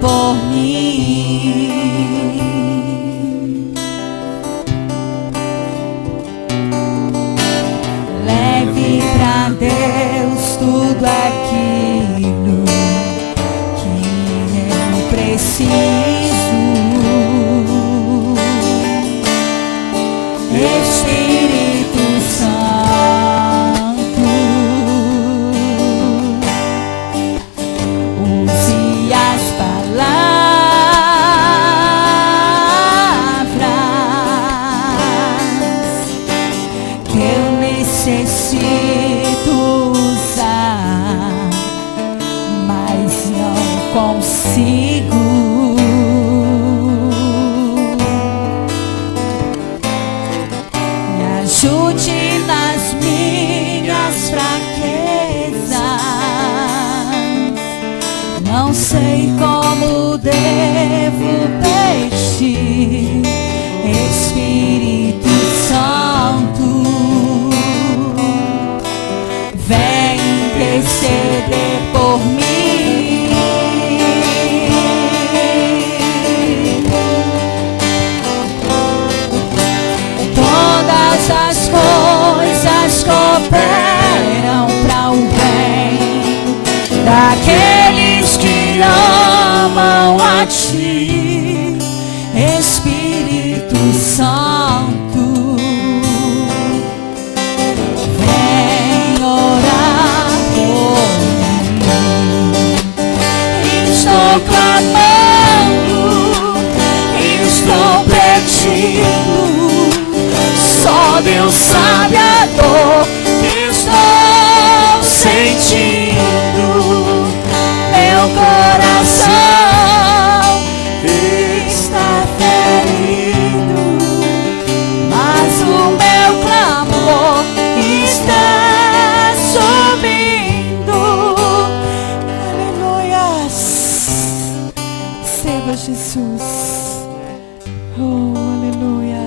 por mim. Leve pra Deus tudo aquilo que eu preciso. Espírito Santo, use as palavras que eu necessito usar, mas não consigo. Ajude nas minhas fraquezas, não sei como devo pedir. Espírito Santo, vem interceder por mim. Todas as coisas cooperam para o bem daqueles que amam a Ti, Espírito Santo, vem orar por mim. Estou clamando, estou pedindo. Só Deus sabe a dor que estou sentindo. Meu coração está ferido, mas o meu clamor está subindo. Aleluia. Receba Jesus. Oh, aleluia.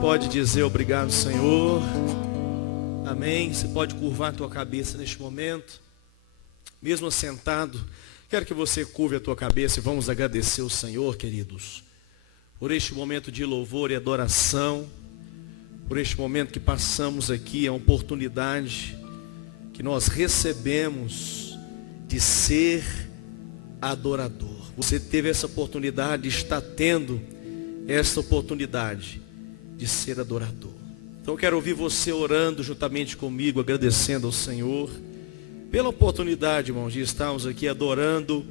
Pode dizer obrigado, Senhor. Amém. Você pode curvar a tua cabeça neste momento, mesmo assentado. Quero que você curve a tua cabeça e vamos agradecer o Senhor, queridos, por este momento de louvor e adoração, por este momento que passamos aqui, a oportunidade que nós recebemos de ser adorador. Você teve essa oportunidade, está tendo essa oportunidade de ser adorador. Então eu quero ouvir você orando juntamente comigo, agradecendo ao Senhor pela oportunidade, irmãos, de estarmos aqui adorando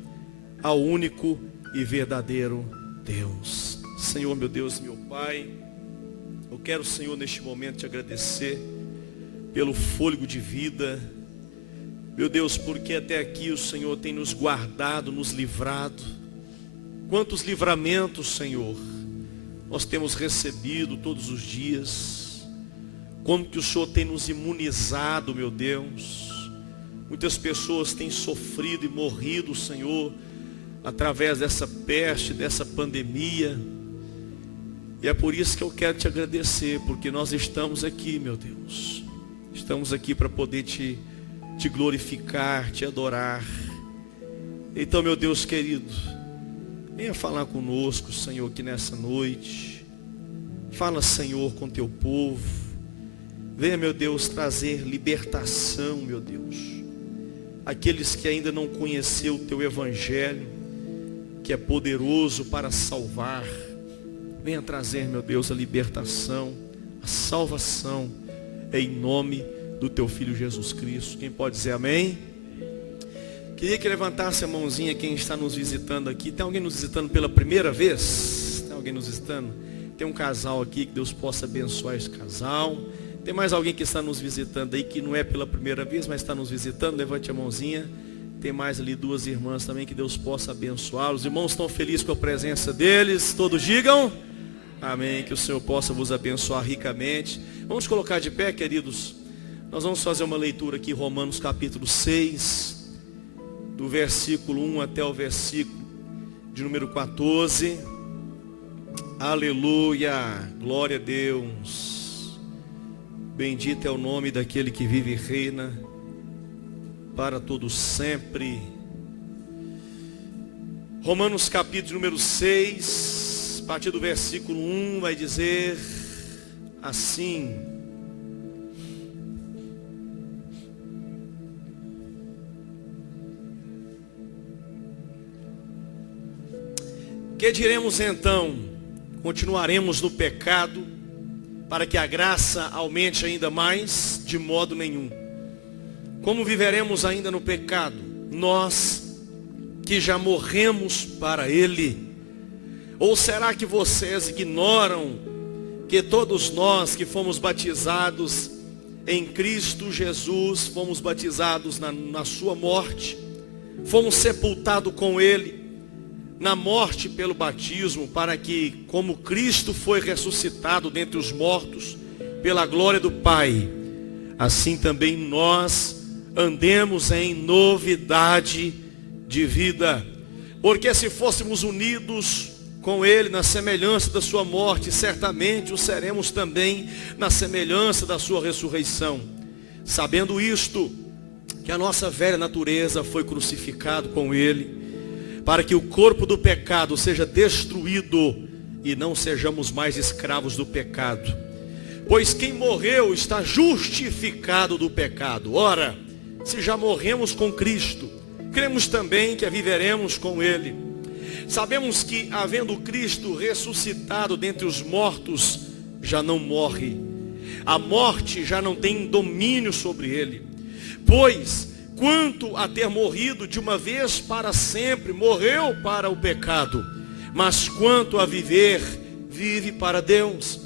ao único e verdadeiro Deus. Senhor, meu Deus e meu Pai, eu quero, Senhor, neste momento te agradecer pelo fôlego de vida, meu Deus, porque até aqui o Senhor tem nos guardado, nos livrado. Quantos livramentos, Senhor, nós temos recebido todos os dias. Como que o Senhor tem nos imunizado, meu Deus. Muitas pessoas têm sofrido e morrido, Senhor, através dessa peste, dessa pandemia. E é por isso que eu quero te agradecer, porque nós estamos aqui, meu Deus. Estamos aqui para poder te glorificar, te adorar. Então, meu Deus querido, venha falar conosco, Senhor, aqui nessa noite. Fala, Senhor, com teu povo. Venha, meu Deus, trazer libertação, meu Deus. Aqueles que ainda não conheceu o teu evangelho, que é poderoso para salvar. Venha trazer, meu Deus, a libertação, a salvação, em nome do teu Filho Jesus Cristo. Quem pode dizer amém? Queria que levantasse a mãozinha quem está nos visitando aqui. Tem alguém nos visitando pela primeira vez? Tem alguém nos visitando? Tem um casal aqui, que Deus possa abençoar esse casal. Tem mais alguém que está nos visitando aí, que não é pela primeira vez, mas está nos visitando? Levante a mãozinha. Tem mais ali duas irmãs também, que Deus possa abençoar. Os irmãos estão felizes com a presença deles. Todos digam amém. Que o Senhor possa vos abençoar ricamente. Vamos colocar de pé, queridos. Nós vamos fazer uma leitura aqui, Romanos capítulo 6. Do versículo 1 até o versículo de número 14. Aleluia, glória a Deus. Bendito é o nome daquele que vive e reina para todo sempre. Romanos capítulo número 6, a partir do versículo 1, vai dizer assim: que diremos então? Continuaremos no pecado para que a graça aumente ainda mais? De modo nenhum. Como viveremos ainda no pecado, nós que já morremos para ele? Ou será que vocês ignoram que todos nós que fomos batizados em Cristo Jesus, fomos batizados na sua morte, fomos sepultados com ele na morte pelo batismo, para que, como Cristo foi ressuscitado dentre os mortos pela glória do Pai, assim também nós andemos em novidade de vida. Porque se fôssemos unidos com ele na semelhança da sua morte, certamente o seremos também na semelhança da sua ressurreição. Sabendo isto, que a nossa velha natureza foi crucificada com ele, para que o corpo do pecado seja destruído e não sejamos mais escravos do pecado. Pois quem morreu está justificado do pecado. Ora, se já morremos com Cristo, cremos também que viveremos com ele. Sabemos que, havendo Cristo ressuscitado dentre os mortos, já não morre. A morte já não tem domínio sobre ele. Pois, quanto a ter morrido de uma vez para sempre, morreu para o pecado. Mas quanto a viver, vive para Deus.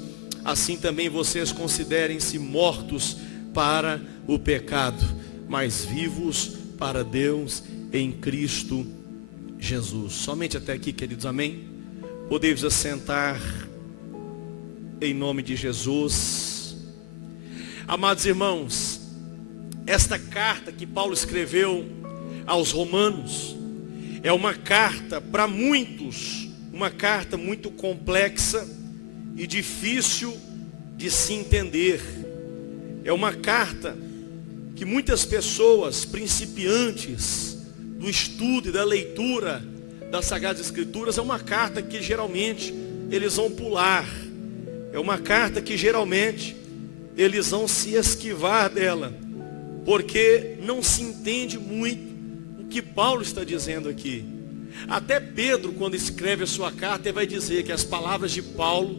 Assim também vocês considerem-se mortos para o pecado, mas vivos para Deus em Cristo Jesus. Somente até aqui, queridos, amém? Podemos assentar em nome de Jesus. Amados irmãos, esta carta que Paulo escreveu aos Romanos é uma carta para muitos, uma carta muito complexa e difícil de se entender. É uma carta que muitas pessoas, principiantes do estudo e da leitura das Sagradas Escrituras, é uma carta que geralmente eles vão pular. É uma carta que geralmente eles vão se esquivar dela, porque não se entende muito o que Paulo está dizendo aqui. Até Pedro, quando escreve a sua carta, ele vai dizer que as palavras de Paulo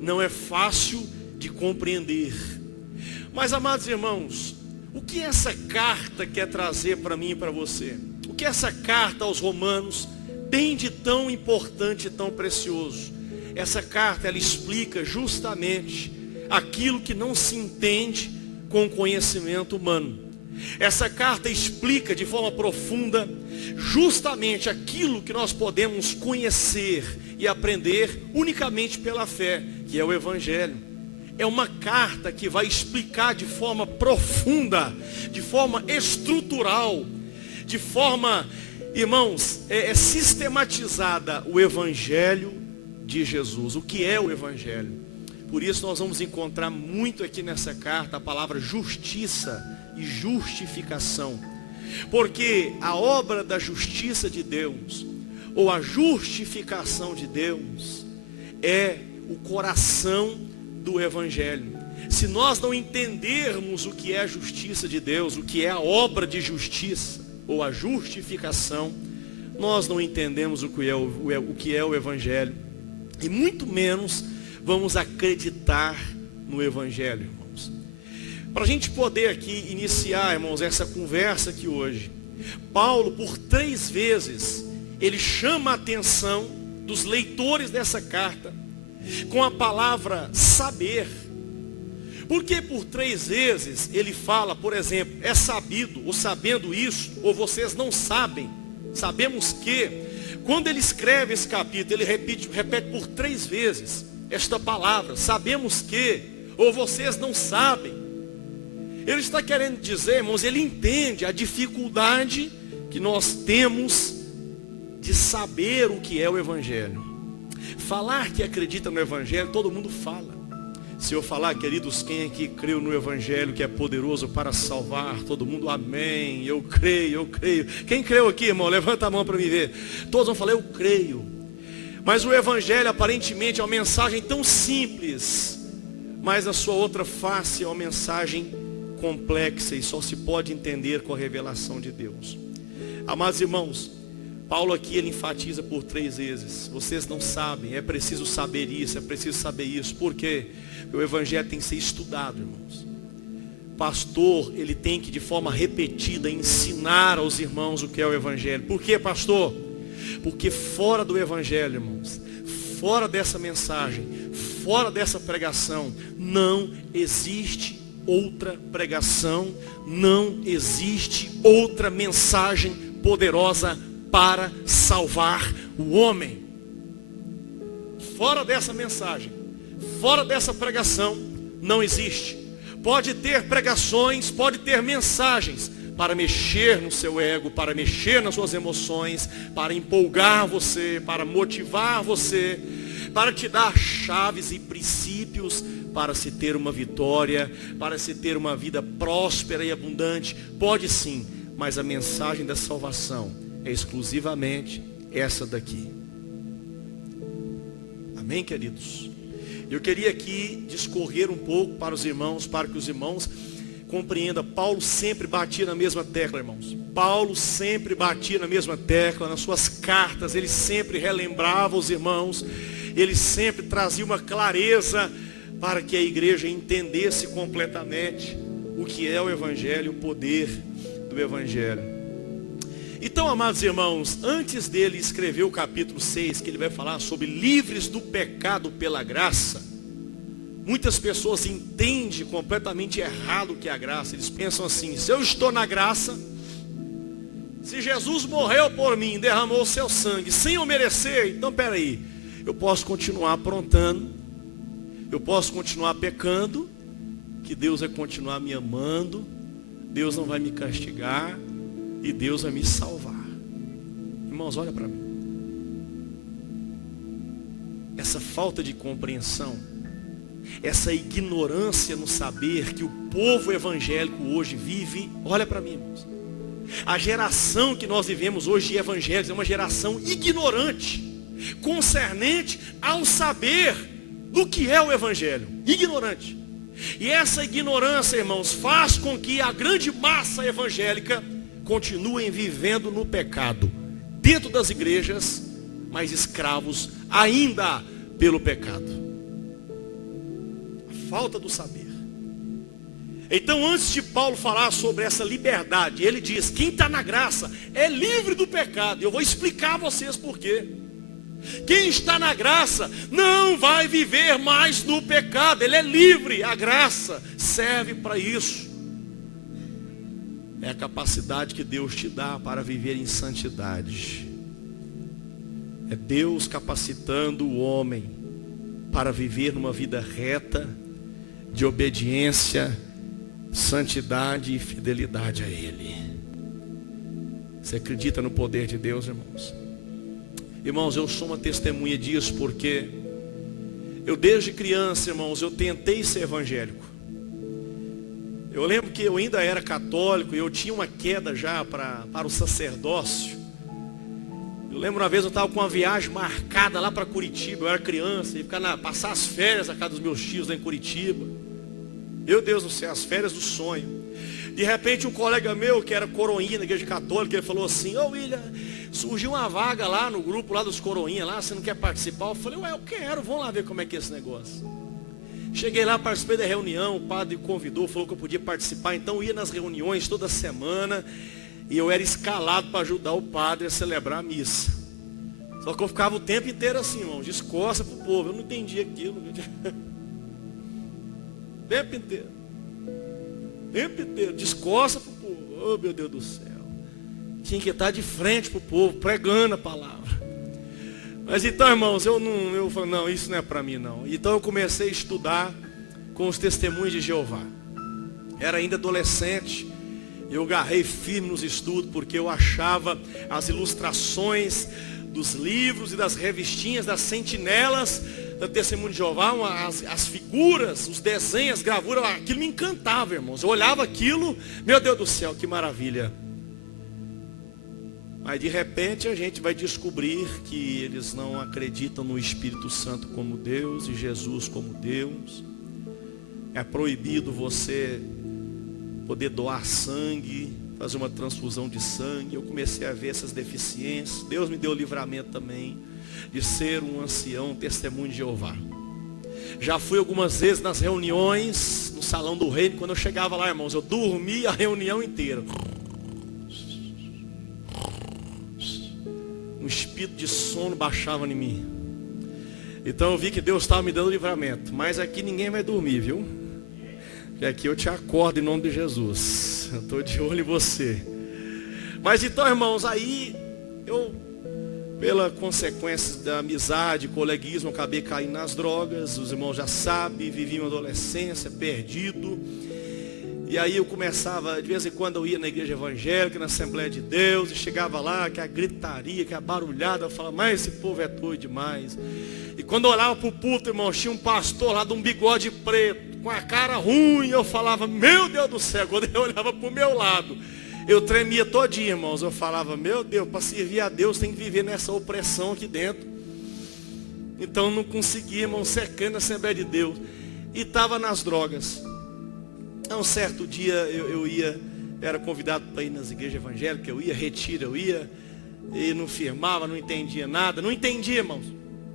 não é fácil de compreender. Mas, amados irmãos, o que essa carta quer trazer para mim e para você? O que essa carta aos Romanos tem de tão importante e tão precioso? Essa carta, ela explica justamente aquilo que não se entende com o conhecimento humano. Essa carta explica de forma profunda justamente aquilo que nós podemos conhecer e aprender unicamente pela fé, que é o Evangelho. É uma carta que vai explicar de forma profunda, de forma estrutural, de forma, irmãos, sistematizada, o Evangelho de Jesus. O que é o Evangelho? Por isso nós vamos encontrar muito aqui nessa carta a palavra justiça e justificação. Porque a obra da justiça de Deus, ou a justificação de Deus, é o coração do Evangelho. Se nós não entendermos o que é a justiça de Deus, o que é a obra de justiça, ou a justificação, nós não entendemos o que é o Evangelho, e muito menos vamos acreditar no Evangelho, irmãos. Para a gente poder aqui iniciar, irmãos, essa conversa aqui hoje, Paulo, por 3 vezes, ele chama a atenção dos leitores dessa carta com a palavra saber. Porque por 3 vezes ele fala, por exemplo, é sabido, ou sabendo isso, ou vocês não sabem. Sabemos que, quando ele escreve esse capítulo, ele repete por 3 vezes esta palavra, sabemos que, ou vocês não sabem. Ele está querendo dizer, irmãos, ele entende a dificuldade que nós temos de saber o que é o Evangelho. Falar que acredita no Evangelho, todo mundo fala. Se eu falar, queridos, quem aqui creu no Evangelho que é poderoso para salvar? Todo mundo, amém. Eu creio, eu creio. Quem creu aqui, irmão? Levanta a mão para me ver. Todos vão falar, eu creio. Mas o Evangelho aparentemente é uma mensagem tão simples, mas a sua outra face é uma mensagem complexa e só se pode entender com a revelação de Deus. Amados irmãos, Paulo aqui ele enfatiza por 3 vezes. Vocês não sabem, é preciso saber isso, é preciso saber isso. Por quê? O Evangelho tem que ser estudado, irmãos. Pastor, ele tem que de forma repetida ensinar aos irmãos o que é o Evangelho. Por quê, pastor? Porque fora do Evangelho, irmãos, fora dessa mensagem, fora dessa pregação, não existe outra pregação, não existe outra mensagem poderosa para salvar o homem. Fora dessa mensagem, fora dessa pregação, não existe. Pode ter pregações, pode ter mensagens para mexer no seu ego, para mexer nas suas emoções, para empolgar você, para motivar você, para te dar chaves e princípios para se ter uma vitória, para se ter uma vida próspera e abundante. Pode sim, mas a mensagem da salvação é exclusivamente essa daqui. Amém, queridos? Eu queria aqui discorrer um pouco para os irmãos, para que os irmãos compreendam. Paulo sempre batia na mesma tecla, irmãos. Paulo sempre batia na mesma tecla, nas suas cartas, ele sempre relembrava os irmãos, ele sempre trazia uma clareza para que a igreja entendesse completamente o que é o Evangelho, o poder do Evangelho. Então, amados irmãos, antes dele escrever o capítulo 6, que ele vai falar sobre livres do pecado pela graça, muitas pessoas entendem completamente errado o que é a graça. Eles pensam assim, se eu estou na graça, se Jesus morreu por mim, derramou o seu sangue, sem eu merecer, então peraí, eu posso continuar aprontando, eu posso continuar pecando, que Deus vai continuar me amando, Deus não vai me castigar, e Deus vai me salvar. Irmãos, olha para mim. Essa falta de compreensão, essa ignorância no saber que o povo evangélico hoje vive, olha para mim, irmãos. A geração que nós vivemos hoje de evangélicos é uma geração ignorante, concernente ao saber do que é o Evangelho. Ignorante. E essa ignorância, irmãos, faz com que a grande massa evangélica continuem vivendo no pecado, dentro das igrejas, mas escravos ainda pelo pecado. A falta do saber. Então, antes de Paulo falar sobre essa liberdade, ele diz, quem está na graça é livre do pecado. Eu vou explicar a vocês por quê. Quem está na graça não vai viver mais no pecado, ele é livre. A graça serve para isso. É a capacidade que Deus te dá para viver em santidade. É Deus capacitando o homem para viver numa vida reta, de obediência, santidade e fidelidade a Ele. Você acredita no poder de Deus, irmãos? Irmãos, eu sou uma testemunha disso, porque eu desde criança, irmãos, eu tentei ser evangélico. Eu lembro que eu ainda era católico e eu tinha uma queda já para o sacerdócio. Eu lembro uma vez eu estava com uma viagem marcada lá para Curitiba, eu era criança, ia passar as férias na casa dos meus tios lá em Curitiba. Meu Deus do céu, as férias do sonho. De repente um colega meu, que era coroinha na igreja católica, ele falou assim, ô William, surgiu uma vaga lá no grupo lá dos coroinhas lá, você não quer participar? Eu falei, ué, eu quero, vamos lá ver como é que é esse negócio. Cheguei lá, participei da reunião, o padre convidou, falou que eu podia participar, então eu ia nas reuniões toda semana, e eu era escalado para ajudar o padre a celebrar a missa. Só que eu ficava o tempo inteiro assim, irmão, de costas pro povo, eu não entendia aquilo. Tempo inteiro, descosta para o povo. Oh, meu Deus do céu. Tinha que estar de frente para o povo, pregando a palavra. Mas então, irmãos, eu falei, não, isso não é para mim não. Então eu comecei a estudar com os testemunhos de Jeová. Era ainda adolescente, eu agarrei firme nos estudos, porque eu achava as ilustrações dos livros e das revistinhas das sentinelas do Testemunho de Jeová, as figuras, os desenhos, as gravuras, aquilo me encantava, irmãos. Eu olhava aquilo, meu Deus do céu, que maravilha. Mas de repente a gente vai descobrir que eles não acreditam no Espírito Santo como Deus e Jesus como Deus. É proibido você poder doar sangue, fazer uma transfusão de sangue. Eu comecei a ver essas deficiências. Deus me deu o livramento também de ser um ancião, testemunho de Jeová. Já fui algumas vezes nas reuniões, no Salão do Reino. Quando eu chegava lá, irmãos, eu dormia a reunião inteira. Um espírito de sono baixava em mim. Então eu vi que Deus estava me dando livramento. Mas aqui ninguém vai dormir, viu? Porque aqui eu te acordo em nome de Jesus. Eu estou de olho em você. Mas então, irmãos, aí eu, pela consequência da amizade, coleguismo, acabei caindo nas drogas. Os irmãos já sabem, vivi uma adolescência, perdido. E aí eu começava, de vez em quando eu ia na igreja evangélica, na Assembleia de Deus, e chegava lá, que a gritaria, que a barulhada, eu falava, mas esse povo é doido demais. E quando eu olhava para o púlpito, irmão, tinha um pastor lá de um bigode preto, com a cara ruim, eu falava, meu Deus do céu. Quando eu olhava para o meu lado, eu tremia todinho, irmãos. Eu falava, meu Deus, para servir a Deus tem que viver nessa opressão aqui dentro. Então eu não conseguia, irmão, secando a Assembleia de Deus. E estava nas drogas. Um certo dia eu era convidado para ir nas igrejas evangélicas, eu ia, retiro, eu ia, e não firmava, não entendia nada. Não entendia, irmãos.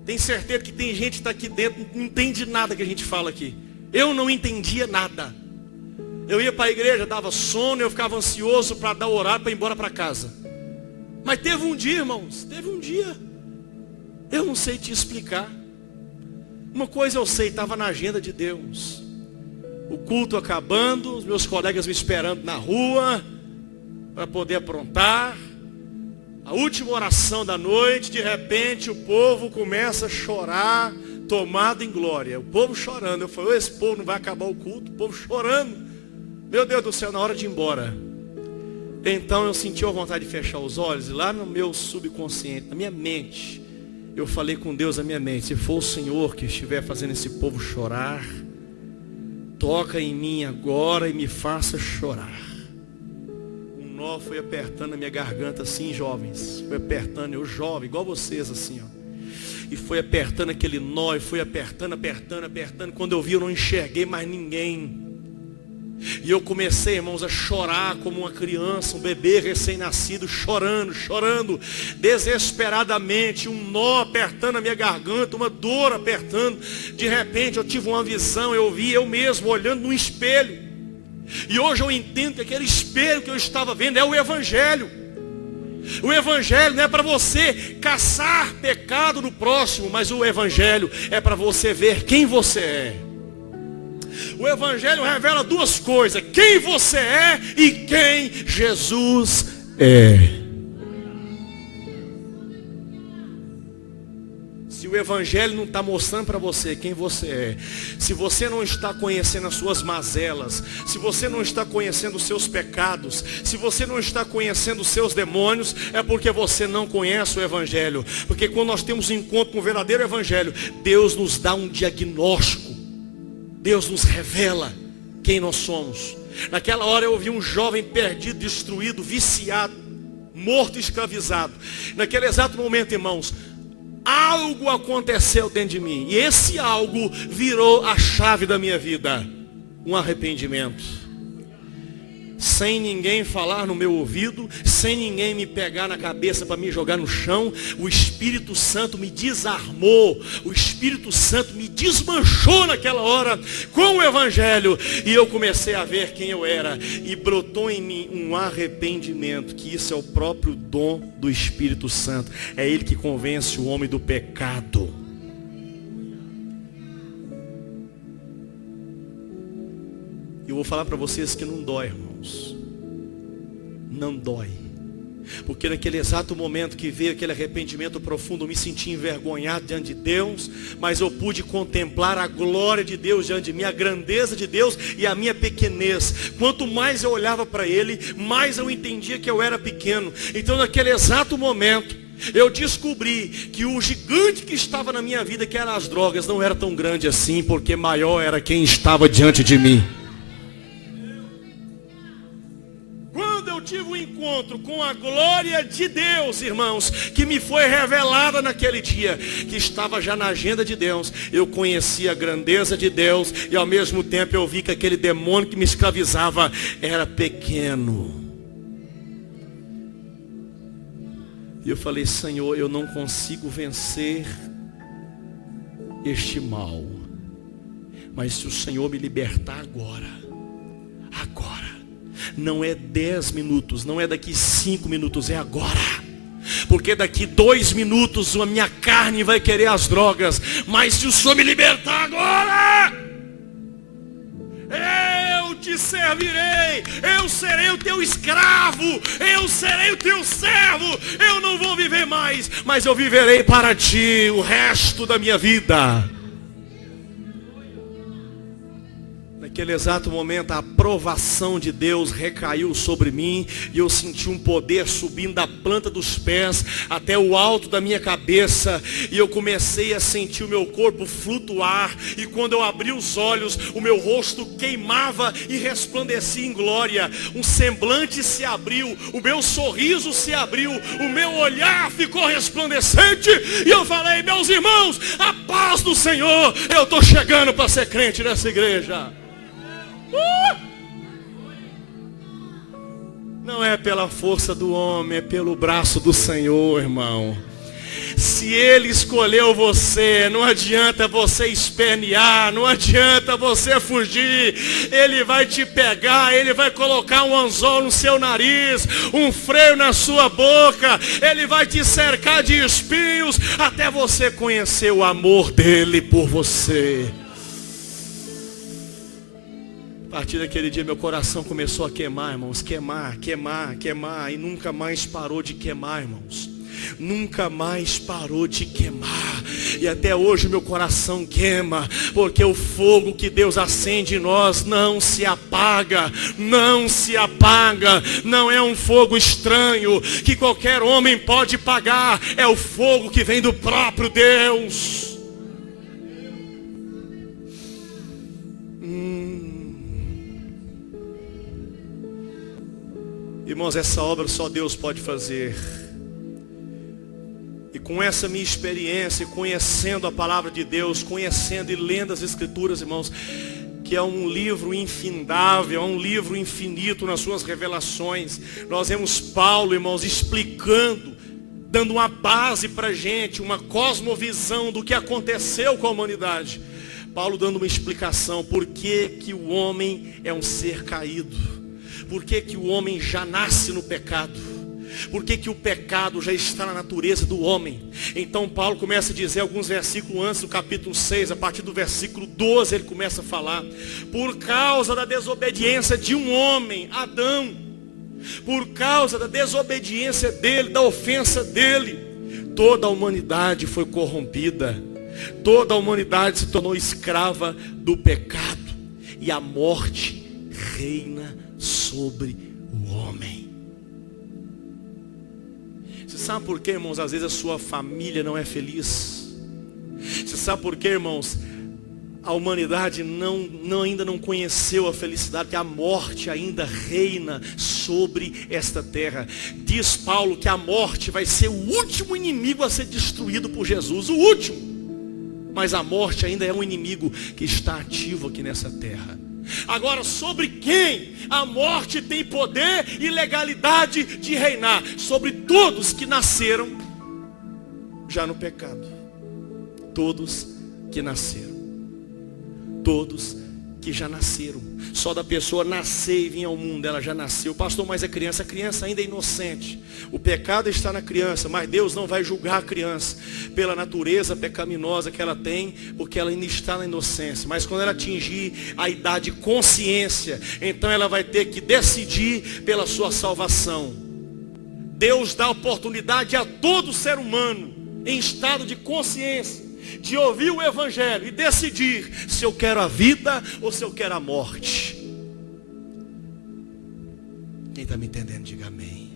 Tenho certeza que tem gente que está aqui dentro, não entende nada que a gente fala aqui. Eu não entendia nada. Eu ia para a igreja, dava sono, eu ficava ansioso para dar o horário para ir embora para casa. Mas teve um dia, irmãos, eu não sei te explicar. Uma coisa eu sei, estava na agenda de Deus. O culto acabando, os meus colegas me esperando na rua, para poder aprontar. A última oração da noite, de repente o povo começa a chorar, tomado em glória. O povo chorando. Eu falei, esse povo não vai acabar o culto, o povo chorando. Meu Deus do céu, na hora de ir embora. Então eu senti a vontade de fechar os olhos, e lá no meu subconsciente, na minha mente, eu falei com Deus na minha mente, se for o Senhor que estiver fazendo esse povo chorar, toca em mim agora e me faça chorar. Um nó foi apertando a minha garganta assim, jovens. Foi apertando, eu jovem, igual vocês assim, ó. E foi apertando aquele nó, e foi apertando. Quando eu vi, eu não enxerguei mais ninguém. E eu comecei, irmãos, a chorar como uma criança, um bebê recém-nascido, chorando, desesperadamente, um nó apertando a minha garganta, uma dor apertando. De repente eu tive uma visão, eu vi eu mesmo olhando no espelho. E hoje eu entendo que aquele espelho que eu estava vendo é o Evangelho. O Evangelho não é para você caçar pecado no próximo, mas o Evangelho é para você ver quem você é. O Evangelho revela duas coisas: quem você é e quem Jesus é. Se o Evangelho não está mostrando para você quem você é, se você não está conhecendo as suas mazelas, se você não está conhecendo os seus pecados, se você não está conhecendo os seus demônios, é porque você não conhece o Evangelho. Porque quando nós temos um encontro com o verdadeiro Evangelho, Deus nos dá um diagnóstico. Deus nos revela quem nós somos. Naquela hora eu ouvi um jovem perdido, destruído, viciado, morto, escravizado. Naquele exato momento, irmãos, algo aconteceu dentro de mim. E esse algo virou a chave da minha vida. Um arrependimento. Sem ninguém falar no meu ouvido, sem ninguém me pegar na cabeça para me jogar no chão, o Espírito Santo me desarmou, o Espírito Santo me desmanchou naquela hora com o Evangelho, e eu comecei a ver quem eu era, e brotou em mim um arrependimento, que isso é o próprio dom do Espírito Santo, é Ele que convence o homem do pecado. Eu vou falar para vocês que não dói, irmãos. Não dói. Porque naquele exato momento que veio aquele arrependimento profundo, eu me senti envergonhado diante de Deus, mas eu pude contemplar a glória de Deus diante de mim, a grandeza de Deus e a minha pequenez. Quanto mais eu olhava para Ele, mais eu entendia que eu era pequeno. Então naquele exato momento, Eu descobri que o gigante que estava na minha vida, que eram as drogas, não era tão grande assim, porque maior era quem estava diante de mim. Quando eu tive um encontro com a glória de Deus, irmãos, que me foi revelada naquele dia, que estava já na agenda de Deus, eu conheci a grandeza de Deus, e ao mesmo tempo eu vi que aquele demônio que me escravizava era pequeno. E eu falei: Senhor, eu não consigo vencer este mal, mas se o Senhor me libertar agora, não é 10 minutos, não é daqui 5 minutos, é agora. Porque daqui 2 minutos a minha carne vai querer as drogas, mas se o Senhor me libertar agora, eu te servirei, eu serei o teu escravo, eu serei o teu servo, eu não vou viver mais, mas eu viverei para ti o resto da minha vida. Naquele exato momento, a aprovação de Deus recaiu sobre mim, e eu senti um poder subindo da planta dos pés até o alto da minha cabeça, e eu comecei a sentir o meu corpo flutuar, e quando eu abri os olhos, o meu rosto queimava e resplandecia em glória, um semblante se abriu, o meu sorriso se abriu, o meu olhar ficou resplandecente, e eu falei: meus irmãos, a paz do Senhor, eu estou chegando para ser crente nessa igreja. Não é pela força do homem, é pelo braço do Senhor, irmão. Se Ele escolheu você, não adianta você espernear, não adianta você fugir. Ele vai te pegar, Ele vai colocar um anzol no seu nariz, um freio na sua boca, Ele vai te cercar de espinhos, até você conhecer o amor dEle por você. A partir daquele dia meu coração começou a queimar, irmãos, queimar, e nunca mais parou de queimar, irmãos. Nunca mais parou de queimar. E até hoje meu coração queima, porque o fogo que Deus acende em nós não se apaga, não se apaga. Não é um fogo estranho que qualquer homem pode pagar, é o fogo que vem do próprio Deus. Irmãos, essa obra só Deus pode fazer. E com essa minha experiência, conhecendo a palavra de Deus, conhecendo e lendo as Escrituras, irmãos, que é um livro infindável, é um livro infinito nas suas revelações. Nós vemos Paulo, irmãos, explicando, dando uma base para a gente, uma cosmovisão do que aconteceu com a humanidade. Paulo dando uma explicação, por que o homem é um ser caído. Por que o homem já nasce no pecado? Por que o pecado já está na natureza do homem? Então Paulo começa a dizer alguns versículos antes do capítulo 6, a partir do versículo 12 ele começa a falar: por causa da desobediência de um homem, Adão, por causa da desobediência dele, da ofensa dele, toda a humanidade foi corrompida, toda a humanidade se tornou escrava do pecado, e a morte reina sobre o homem. Você sabe por que, irmãos, às vezes a sua família não é feliz? Você sabe por que, irmãos, a humanidade ainda não conheceu a felicidade, que a morte ainda reina sobre esta terra? Diz Paulo que a morte vai ser o último inimigo a ser destruído por Jesus, o último. Mas a morte ainda é um inimigo que está ativo aqui nessa terra. Agora, sobre quem a morte tem poder e legalidade de reinar? Sobre todos que nasceram já no pecado. Todos que nasceram. Todos que já nasceram. Só da pessoa nascer e vir ao mundo, ela já nasceu. Pastor, mas a criança ainda é inocente. O pecado está na criança, mas Deus não vai julgar a criança pela natureza pecaminosa que ela tem, porque ela ainda está na inocência. Mas quando ela atingir a idade de consciência, então ela vai ter que decidir pela sua salvação. Deus dá oportunidade a todo ser humano em estado de consciência de ouvir o Evangelho e decidir se eu quero a vida ou se eu quero a morte. Quem está me entendendo, diga amém.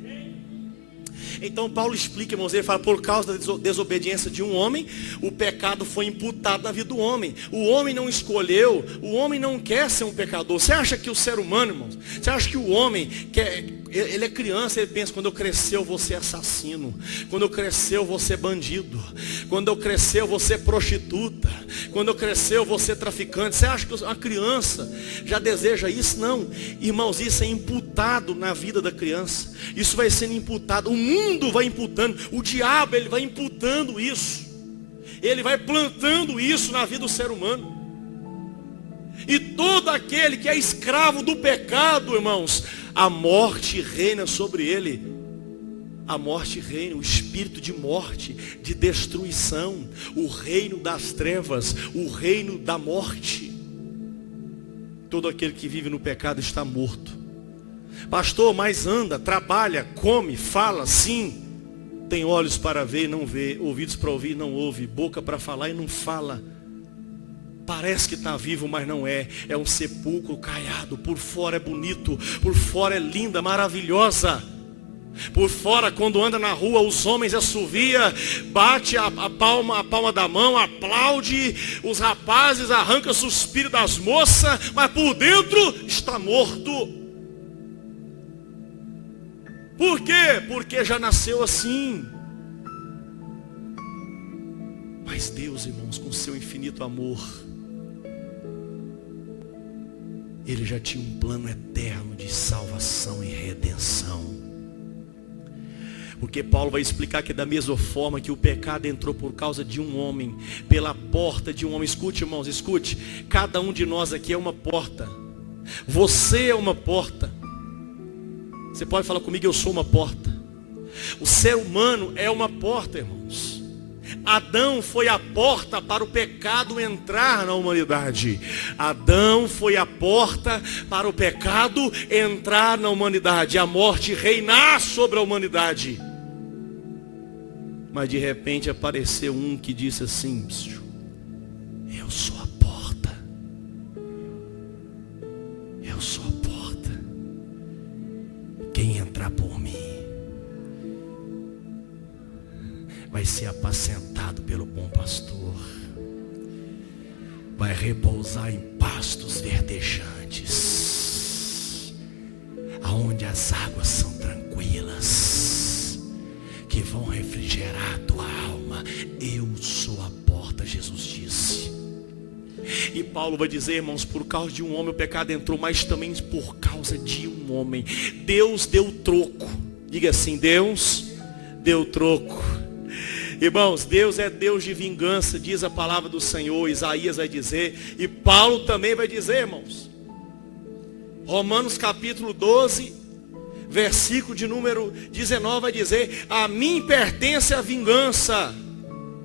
Então Paulo explica, irmãos, ele fala, por causa da desobediência de um homem, o pecado foi imputado na vida do homem. O homem não escolheu, o homem não quer ser um pecador. Você acha que o ser humano, irmãos, você acha que o homem quer, ele é criança, ele pensa, quando eu crescer eu vou ser assassino, quando eu crescer eu vou ser bandido, quando eu crescer eu vou ser prostituta, quando eu crescer eu vou ser traficante. Você acha que uma criança já deseja isso? Não, irmãos, isso é imputado na vida da criança, isso vai sendo imputado, o mundo vai imputando, o diabo ele vai imputando isso, ele vai plantando isso na vida do ser humano. E todo aquele que é escravo do pecado, irmãos, a morte reina sobre ele. A morte reina, o espírito de morte, de destruição, o reino das trevas, o reino da morte. Todo aquele que vive no pecado está morto. Pastor, mas anda, trabalha, come, fala, sim. Tem olhos para ver e não vê, ouvidos para ouvir e não ouve, boca para falar e não fala. Parece que está vivo, mas não é. É um sepulcro caiado. Por fora é bonito, por fora é linda, maravilhosa. Por fora, quando anda na rua, os homens assovia, bate a palma da mão, aplaude, os rapazes arrancam suspiro das moças, mas por dentro está morto. Por quê? Porque já nasceu assim. Mas Deus, irmãos, com seu infinito amor, Ele já tinha um plano eterno de salvação e redenção. Porque Paulo vai explicar que da mesma forma que o pecado entrou por causa de um homem, pela porta de um homem. Escute, irmãos, escute. Cada um de nós aqui é uma porta. Você é uma porta. Você pode falar comigo, eu sou uma porta. O ser humano é uma porta, irmãos. Adão foi a porta para o pecado entrar na humanidade. Adão foi a porta para o pecado entrar na humanidade, a morte reinar sobre a humanidade. Mas de repente apareceu um que disse assim: eu sou a porta. Eu sou a porta. Quem entrar por mim vai ser apacentado pelo bom pastor, vai repousar em pastos verdejantes, aonde as águas são tranquilas, que vão refrigerar a tua alma. Eu sou a porta, Jesus disse. E Paulo vai dizer, irmãos, por causa de um homem o pecado entrou, mas também por causa de um homem. Deus deu troco. Diga assim, Deus deu troco. Irmãos, Deus é Deus de vingança, diz a palavra do Senhor. Isaías vai dizer, e Paulo também vai dizer, irmãos. Romanos capítulo 12, versículo de número 19 vai dizer: a mim pertence a vingança,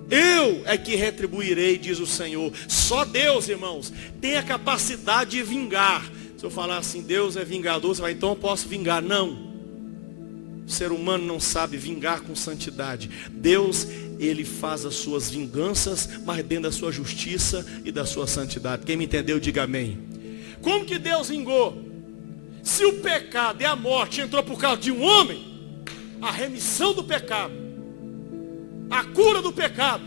eu é que retribuirei, diz o Senhor. Só Deus, irmãos, tem a capacidade de vingar. Se eu falar assim, Deus é vingador, você vai, então eu posso vingar. Não. O ser humano não sabe vingar com santidade. Deus, Ele faz as suas vinganças, mas dentro da sua justiça e da sua santidade. Quem me entendeu, diga amém. Como que Deus vingou? Se o pecado e a morte entrou por causa de um homem, a remissão do pecado, a cura do pecado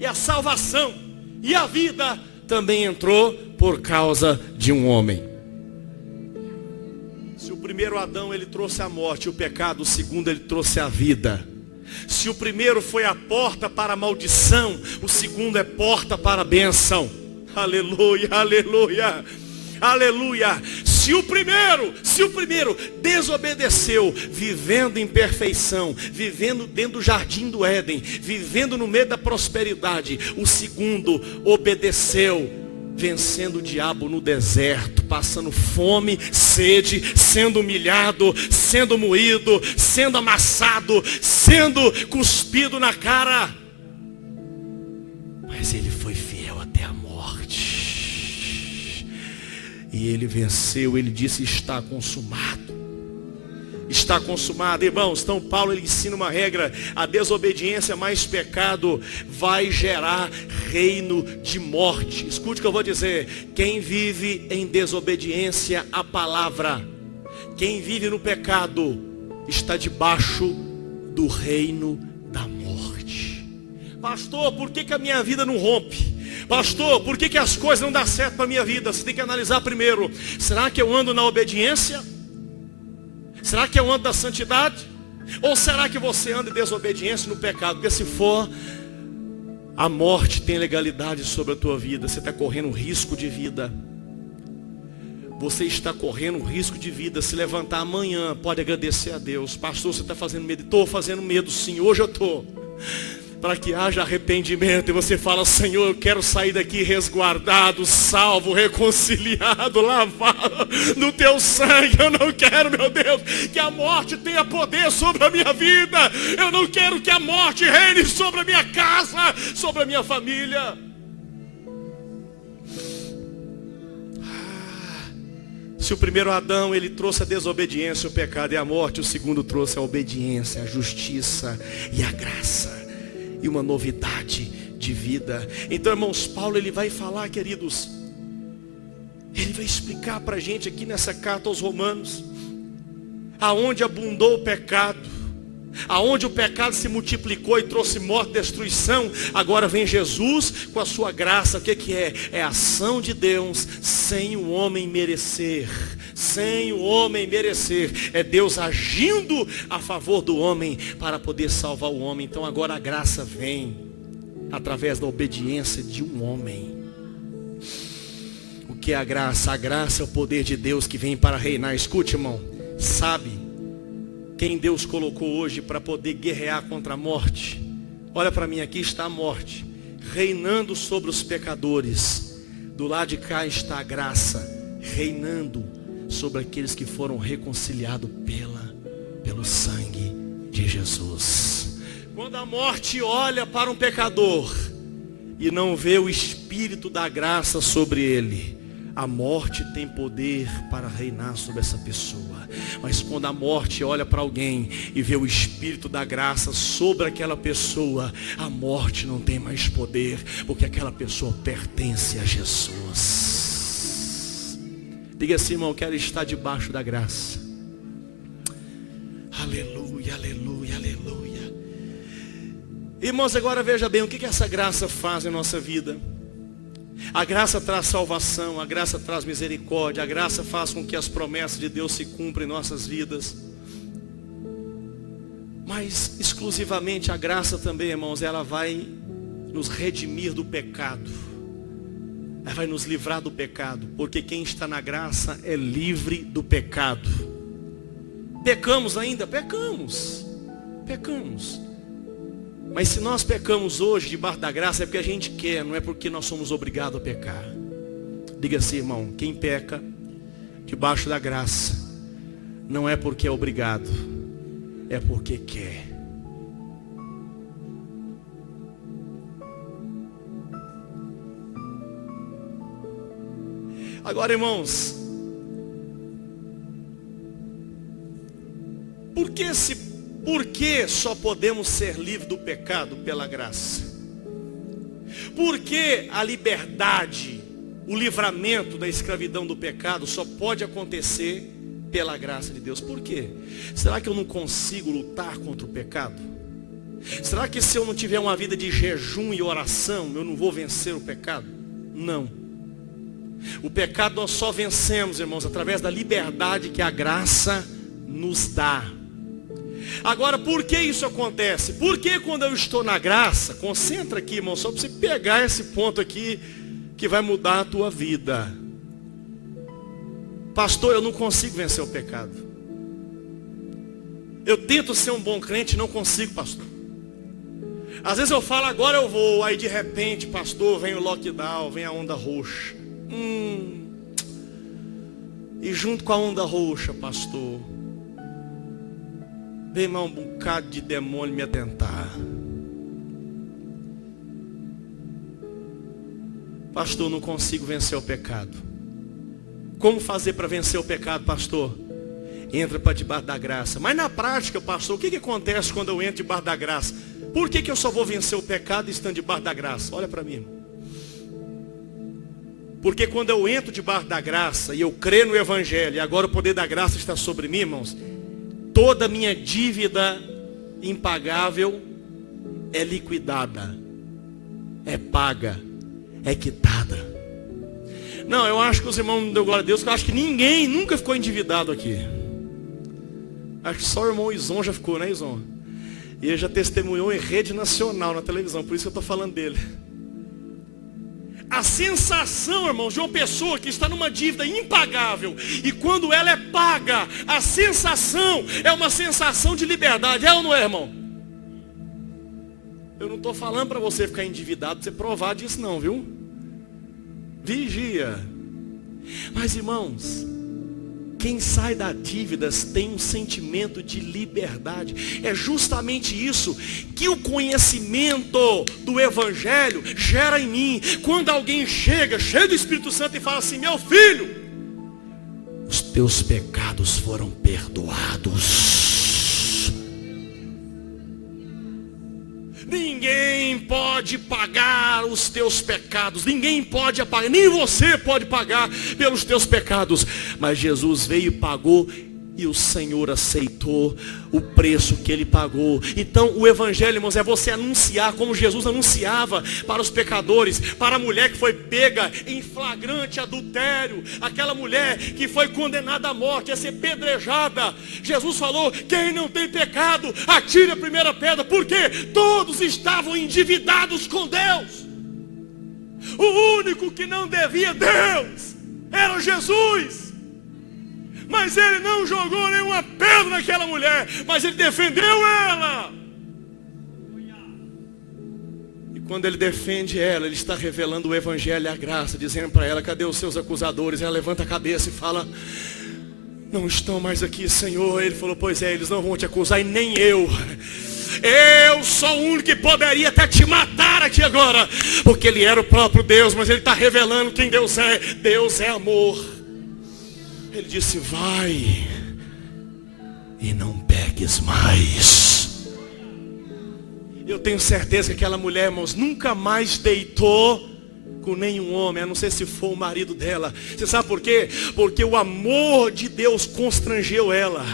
e a salvação e a vida também entrou por causa de um homem. Se o primeiro Adão ele trouxe a morte, o pecado, o segundo ele trouxe a vida. Se o primeiro foi a porta para a maldição, o segundo é porta para a bênção. Aleluia, aleluia, aleluia. Se o primeiro desobedeceu, vivendo em perfeição, vivendo dentro do jardim do Éden, vivendo no meio da prosperidade, o segundo obedeceu, vencendo o diabo no deserto, passando fome, sede, sendo humilhado, sendo moído, sendo amassado, sendo cuspido na cara. Mas ele foi fiel até a morte. E ele venceu, ele disse: está consumado. Está consumado, irmãos. Então Paulo ele ensina uma regra: a desobediência mais pecado vai gerar reino de morte. Escute o que eu vou dizer: quem vive em desobediência à palavra, quem vive no pecado, está debaixo do reino da morte. Pastor, por que a minha vida não rompe? Pastor, por que as coisas não dão certo para a minha vida? Você tem que analisar primeiro. Será que eu ando na obediência? Será que eu ando na santidade? Ou será que você anda em desobediência no pecado? Porque se for, a morte tem legalidade sobre a tua vida. Você está correndo risco de vida. Você está correndo risco de vida. Se levantar amanhã, pode agradecer a Deus. Pastor, você está fazendo medo? Estou fazendo medo sim, hoje eu estou. Para que haja arrependimento e você fala: Senhor, eu quero sair daqui resguardado, salvo, reconciliado, lavado no teu sangue. Eu não quero, meu Deus, que a morte tenha poder sobre a minha vida. Eu não quero que a morte reine sobre a minha casa, sobre a minha família. Se o primeiro Adão, ele trouxe a desobediência, o pecado e a morte, o segundo trouxe a obediência, a justiça e a graça. E uma novidade de vida. Então, irmãos, Paulo, ele vai falar, queridos, ele vai explicar para a gente aqui nessa carta aos Romanos, aonde abundou o pecado, aonde o pecado se multiplicou e trouxe morte e destruição, agora vem Jesus com a sua graça. O que é? É a ação de Deus sem o homem merecer. Sem o homem merecer. É Deus agindo a favor do homem para poder salvar o homem. Então agora a graça vem através da obediência de um homem. O que é a graça? A graça é o poder de Deus que vem para reinar. Escute, irmão, sabe quem Deus colocou hoje para poder guerrear contra a morte? Olha para mim, aqui está a morte reinando sobre os pecadores. Do lado de cá está a graça reinando sobre aqueles que foram reconciliados pelo sangue de Jesus. Quando a morte olha para um pecador e não vê o Espírito da graça sobre ele, a morte tem poder para reinar sobre essa pessoa. Mas quando a morte olha para alguém e vê o Espírito da graça sobre aquela pessoa, a morte não tem mais poder, porque aquela pessoa pertence a Jesus. Diga assim, irmão, eu quero estar debaixo da graça. Aleluia, aleluia, aleluia. Irmãos, agora veja bem, o que essa graça faz em nossa vida? A graça traz salvação, a graça traz misericórdia, a graça faz com que as promessas de Deus se cumpram em nossas vidas. Mas exclusivamente a graça também, irmãos, ela vai nos redimir do pecado. Ela vai nos livrar do pecado, porque quem está na graça é livre do pecado. Pecamos ainda? Pecamos. Mas se nós pecamos hoje debaixo da graça, é porque a gente quer, não é porque nós somos obrigados a pecar. Diga assim, irmão, quem peca debaixo da graça, não é porque é obrigado, é porque quer. Agora, irmãos, por que só podemos ser livres do pecado pela graça? Por que a liberdade, o livramento da escravidão do pecado só pode acontecer pela graça de Deus? Por quê? Será que eu não consigo lutar contra o pecado? Será que se eu não tiver uma vida de jejum e oração, eu não vou vencer o pecado? Não. O pecado nós só vencemos, irmãos, através da liberdade que a graça nos dá. Agora, por que isso acontece? Porque quando eu estou na graça, concentra aqui, irmão, só para você pegar esse ponto aqui que vai mudar a tua vida. Pastor, eu não consigo vencer o pecado. Eu tento ser um bom crente e não consigo, pastor. Às vezes eu falo, agora eu vou, aí de repente, pastor, vem o lockdown, vem a onda roxa. E junto com a onda roxa, pastor, vem mais um bocado de demônio me atentar. Pastor, não consigo vencer o pecado. Como fazer para vencer o pecado, pastor? Entra para debaixo da graça. Mas na prática, pastor, o que acontece quando eu entro debaixo da graça? Por que eu só vou vencer o pecado estando debaixo da graça? Olha para mim. Porque quando eu entro debaixo da graça e eu creio no Evangelho, e agora o poder da graça está sobre mim, irmãos, toda a minha dívida impagável é liquidada, é paga, é quitada. Não, eu acho que os irmãos não deu glória a Deus, porque eu acho que ninguém nunca ficou endividado aqui. Acho que só o irmão Ison já ficou, né, Ison? E ele já testemunhou em rede nacional na televisão, por isso que eu estou falando dele. A sensação, irmãos, de uma pessoa que está numa dívida impagável, e quando ela é paga, a sensação é uma sensação de liberdade, é ou não é, irmão? Eu não estou falando para você ficar endividado, para você provar disso não, viu? Vigia. Mas, irmãos, quem sai da dívidas tem um sentimento de liberdade. É justamente isso que o conhecimento do Evangelho gera em mim. Quando alguém chega, cheio do Espírito Santo, e fala assim: meu filho, os teus pecados foram perdoados. Ninguém pode pagar os teus pecados. Ninguém pode apagar, nem você pode pagar pelos teus pecados. Mas Jesus veio e pagou, e o Senhor aceitou o preço que Ele pagou. Então o Evangelho, irmãos, é você anunciar como Jesus anunciava para os pecadores, para a mulher que foi pega em flagrante adultério, aquela mulher que foi condenada à morte, a ser pedrejada. Jesus falou: quem não tem pecado, atire a primeira pedra, porque todos estavam endividados com Deus. O único que não devia Deus era Jesus. Mas ele não jogou nenhuma pedra naquela mulher, mas ele defendeu ela. E quando ele defende ela, ele está revelando o Evangelho e a graça, dizendo para ela: cadê os seus acusadores? Ela levanta a cabeça e fala: não estão mais aqui, Senhor. Ele falou: pois é, eles não vão te acusar, e nem eu. Eu sou o único que poderia até te matar aqui agora, porque ele era o próprio Deus, mas ele está revelando quem Deus é. Deus é amor. Ele disse: vai e não peques mais. Eu tenho certeza que aquela mulher, irmãos, nunca mais deitou com nenhum homem, a não ser se for o marido dela. Você sabe por quê? Porque o amor de Deus constrangeu ela.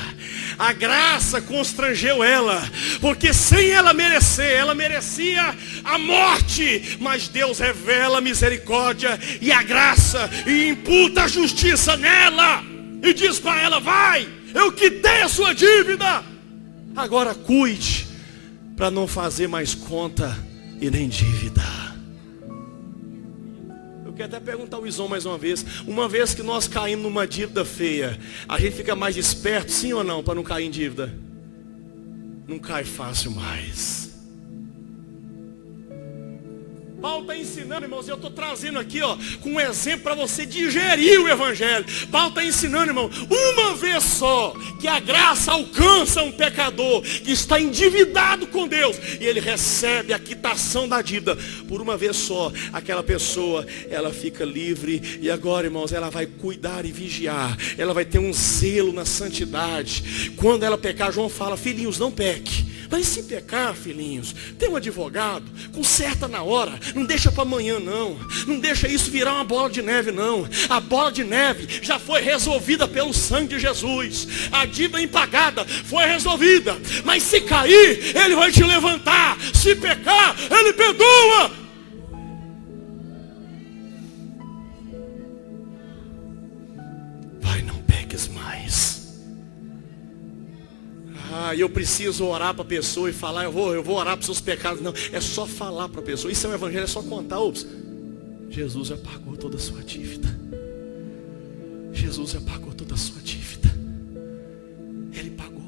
A graça constrangeu ela, porque sem ela merecer, ela merecia a morte, mas Deus revela a misericórdia e a graça, e imputa a justiça nela, e diz para ela: vai, eu quitei a sua dívida, agora cuide, para não fazer mais conta e nem dívida. Eu quero até perguntar ao Ison mais uma vez que nós caímos numa dívida feia, a gente fica mais esperto, sim ou não, para não cair em dívida? Não cai fácil mais. Paulo está ensinando, irmãos, e eu estou trazendo aqui, com um exemplo para você digerir o Evangelho. Paulo está ensinando, irmão, uma vez só, que a graça alcança um pecador que está endividado com Deus, e ele recebe a quitação da dívida. Por uma vez só, aquela pessoa, ela fica livre, e agora, irmãos, ela vai cuidar e vigiar, ela vai ter um zelo na santidade. Quando ela pecar, João fala: filhinhos, não peque. Mas se pecar, filhinhos, tem um advogado, conserta na hora, não deixa para amanhã não, não deixa isso virar uma bola de neve não. A bola de neve já foi resolvida pelo sangue de Jesus, a dívida impagada foi resolvida, mas se cair, Ele vai te levantar, se pecar, Ele perdoa. Vai, não peques mais. Eu preciso orar para a pessoa e falar: eu vou orar para os seus pecados. Não, é só falar para a pessoa. Isso é um evangelho, é só contar. Ops, Jesus já pagou toda a sua dívida. Jesus já pagou toda a sua dívida. Ele pagou.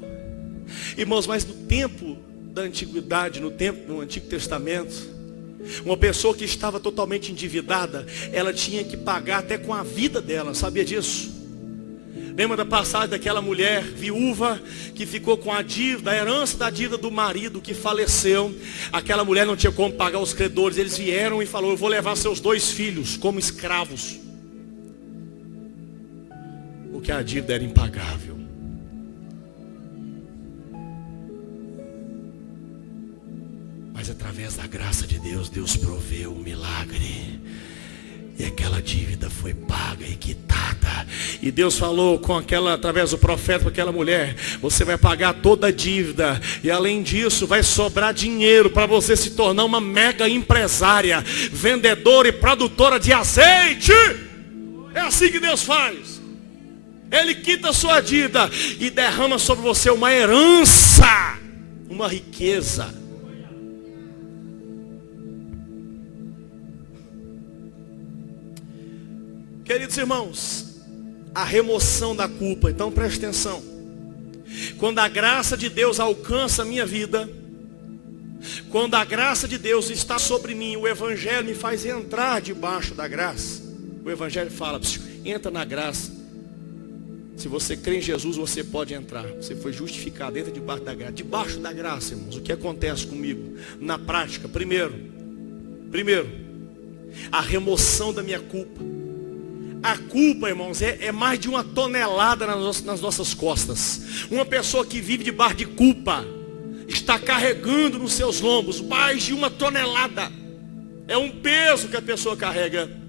Irmãos, mas no tempo da antiguidade, no Antigo Testamento, uma pessoa que estava totalmente endividada, ela tinha que pagar até com a vida dela. Sabia disso? Lembra da passagem daquela mulher viúva que ficou com a dívida, a herança da dívida do marido que faleceu. Aquela mulher não tinha como pagar os credores. Eles vieram e falaram: eu vou levar seus 2 filhos como escravos, porque a dívida era impagável. Mas através da graça de Deus, Deus proveu um milagre. E aquela dívida foi paga e quitada. E Deus falou através do profeta com aquela mulher: você vai pagar toda a dívida. E além disso, vai sobrar dinheiro para você se tornar uma mega empresária, vendedora e produtora de azeite. É assim que Deus faz. Ele quita a sua dívida e derrama sobre você uma herança, uma riqueza. Queridos irmãos, a remoção da culpa. Então preste atenção. Quando a graça de Deus alcança a minha vida, quando a graça de Deus está sobre mim, o Evangelho me faz entrar debaixo da graça. O Evangelho fala: entra na graça. Se você crê em Jesus, você pode entrar. Você foi justificado, entra debaixo da graça. Debaixo da graça, irmãos, o que acontece comigo? Na prática, primeiro, a remoção da minha culpa. A culpa, irmãos, é mais de 1 tonelada nas nossas costas. Uma pessoa que vive debaixo de culpa está carregando nos seus lombos mais de 1 tonelada. É um peso que a pessoa carrega.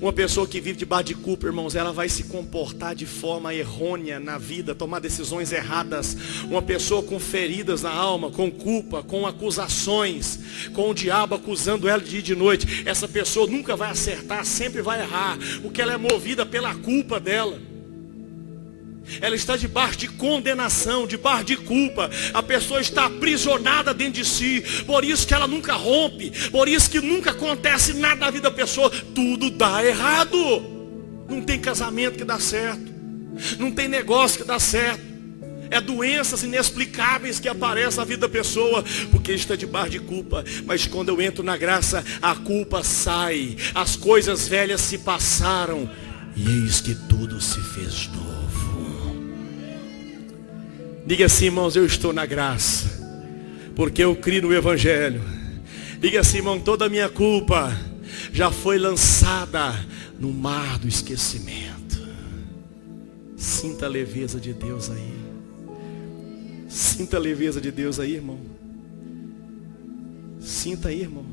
Uma pessoa que vive debaixo de culpa, irmãos, ela vai se comportar de forma errônea na vida, tomar decisões erradas. Uma pessoa com feridas na alma, com culpa, com acusações, com o diabo acusando ela de dia e de noite, essa pessoa nunca vai acertar, sempre vai errar, porque ela é movida pela culpa dela. Ela está debaixo de condenação, debaixo de culpa. A pessoa está aprisionada dentro de si. Por isso que ela nunca rompe. Por isso que nunca acontece nada na vida da pessoa. Tudo dá errado. Não tem casamento que dá certo. Não tem negócio que dá certo. É doenças inexplicáveis que aparecem na vida da pessoa, porque está debaixo de culpa. Mas quando eu entro na graça, a culpa sai. As coisas velhas se passaram, e eis que tudo se fez novo. Diga assim, irmãos: eu estou na graça, porque eu criei no Evangelho. Diga assim, irmão: toda a minha culpa já foi lançada no mar do esquecimento. Sinta a leveza de Deus aí. Sinta a leveza de Deus aí, irmão. Sinta aí, irmão.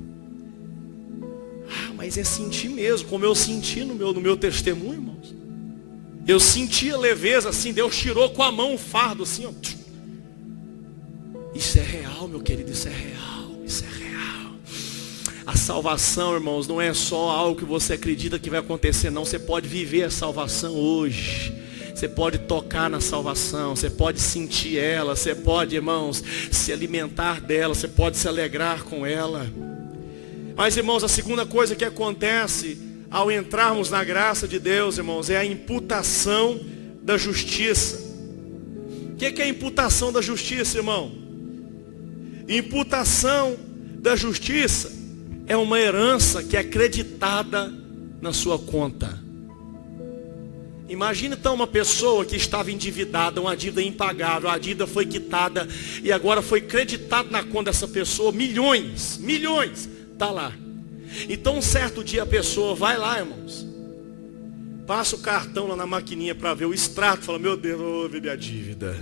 Mas é sentir mesmo, como eu senti no meu testemunho, irmãos. Eu senti a leveza assim, Deus tirou com a mão o fardo assim, ó. Isso é real, meu querido, isso é real, isso é real. A salvação, irmãos, não é só algo que você acredita que vai acontecer, não. Você pode viver a salvação hoje. Você pode tocar na salvação, você pode sentir ela, você pode, irmãos, se alimentar dela, você pode se alegrar com ela. Mas, irmãos, a segunda coisa que acontece ao entrarmos na graça de Deus, irmãos, é a imputação da justiça. O que é a imputação da justiça, irmão? Imputação da justiça é uma herança que é creditada na sua conta. Imagina então uma pessoa que estava endividada, uma dívida impagável, a dívida foi quitada e agora foi creditado na conta dessa pessoa milhões, está lá. Então um certo dia a pessoa vai lá, irmãos, passa o cartão lá na maquininha para ver o extrato, fala: meu Deus, eu vi minha dívida.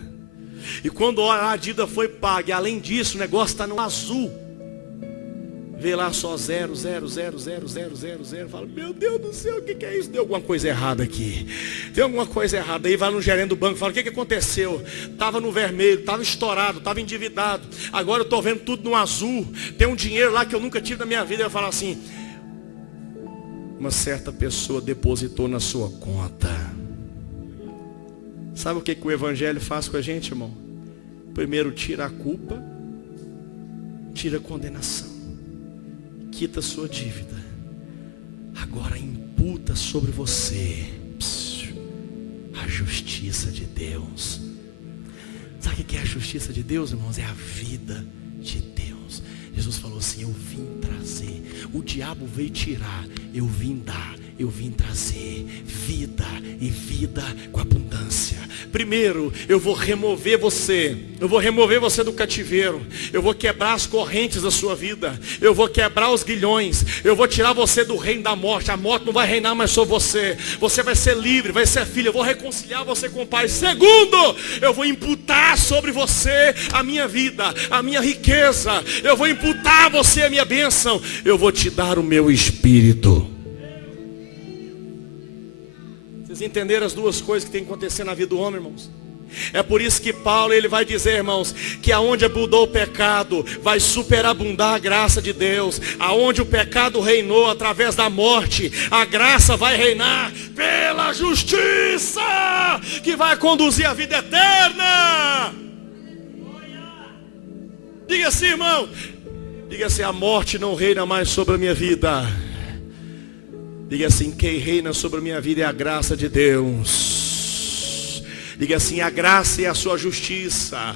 E quando olha, a dívida foi paga, e além disso o negócio está no azul, vê lá só 0, 0, 0, 0, 0, 0, 0, fala: meu Deus do céu, o que é isso? Deu alguma coisa errada aqui, tem alguma coisa errada. Aí vai no gerente do banco, fala: o que aconteceu? Estava no vermelho, estava estourado, estava endividado, agora eu estou vendo tudo no azul, tem um dinheiro lá que eu nunca tive na minha vida. Ele vai falar assim: uma certa pessoa depositou na sua conta. Sabe o que o Evangelho faz com a gente, irmão? Primeiro tira a culpa, tira a condenação, quita a sua dívida. Agora imputa sobre você a justiça de Deus. Sabe o que é a justiça de Deus, irmãos? É a vida de Deus. Jesus falou assim: eu vim trazer. O diabo veio tirar, eu vim dar. Eu vim trazer vida, e vida com abundância. Primeiro, eu vou remover você do cativeiro. Eu vou quebrar as correntes da sua vida. Eu vou quebrar os grilhões. Eu vou tirar você do reino da morte. A morte não vai reinar mais sobre você. Você vai ser livre, vai ser filho. Eu vou reconciliar você com o Pai. Segundo, eu vou imputar sobre você a minha vida, a minha riqueza. Eu vou imputar a você a minha bênção. Eu vou te dar o meu espírito. Vocês entenderam as duas coisas que tem que acontecer na vida do homem, irmãos? É por isso que Paulo, ele vai dizer, irmãos, que aonde abundou o pecado, vai superabundar a graça de Deus. Aonde o pecado reinou através da morte, a graça vai reinar pela justiça, que vai conduzir a vida eterna. Diga assim, irmão. Diga assim, a morte não reina mais sobre a minha vida. Diga assim, quem reina sobre a minha vida é a graça de Deus. Diga assim, a graça e a sua justiça.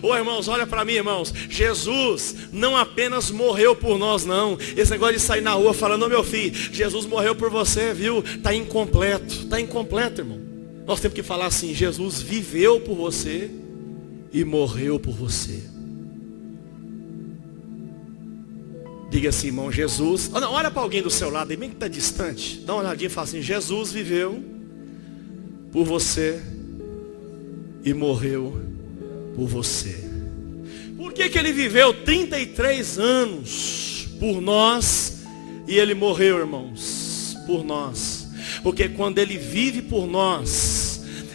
Ô irmãos, olha para mim, irmãos. Jesus não apenas morreu por nós, não. Esse negócio de sair na rua falando, ô meu filho, Jesus morreu por você, viu? Está incompleto. Está incompleto, irmão. Nós temos que falar assim, Jesus viveu por você e morreu por você. Diga assim, irmão, Jesus. Não, olha para alguém do seu lado, bem que está distante. Dá uma olhadinha e fala assim, Jesus viveu por você e morreu por você. Por que ele viveu 33 anos por nós e ele morreu, irmãos, por nós? Porque quando ele vive por nós,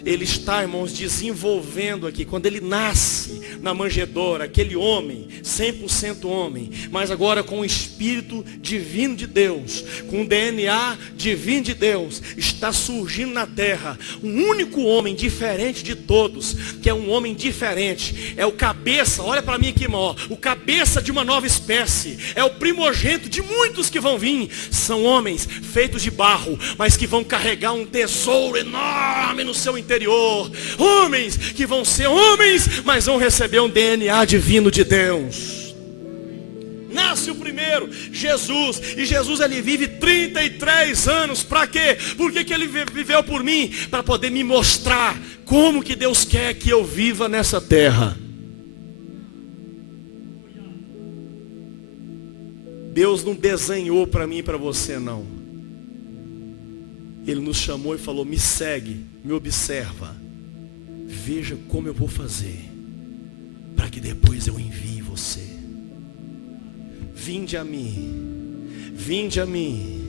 ele está, irmãos, desenvolvendo aqui. Quando ele nasce na manjedoura, aquele homem, 100% homem, mas agora com o Espírito divino de Deus, com o DNA divino de Deus, está surgindo na terra um único homem diferente de todos, que é um homem diferente, é o cabeça, olha para mim aqui, irmão, o cabeça de uma nova espécie, é o primogênito de muitos que vão vir. São homens feitos de barro, mas que vão carregar um tesouro enorme no seu interior. Homens que vão ser homens, mas vão receber um DNA divino de Deus. Nasce o primeiro, Jesus. E Jesus, ele vive 33 anos. Para quê? Por que ele viveu por mim? Para poder me mostrar como que Deus quer que eu viva nessa terra. Deus não desenhou para mim e para você, não. Ele nos chamou e falou, me segue, me observa, veja como eu vou fazer, para que depois eu envie você. Vinde a mim, vinde a mim.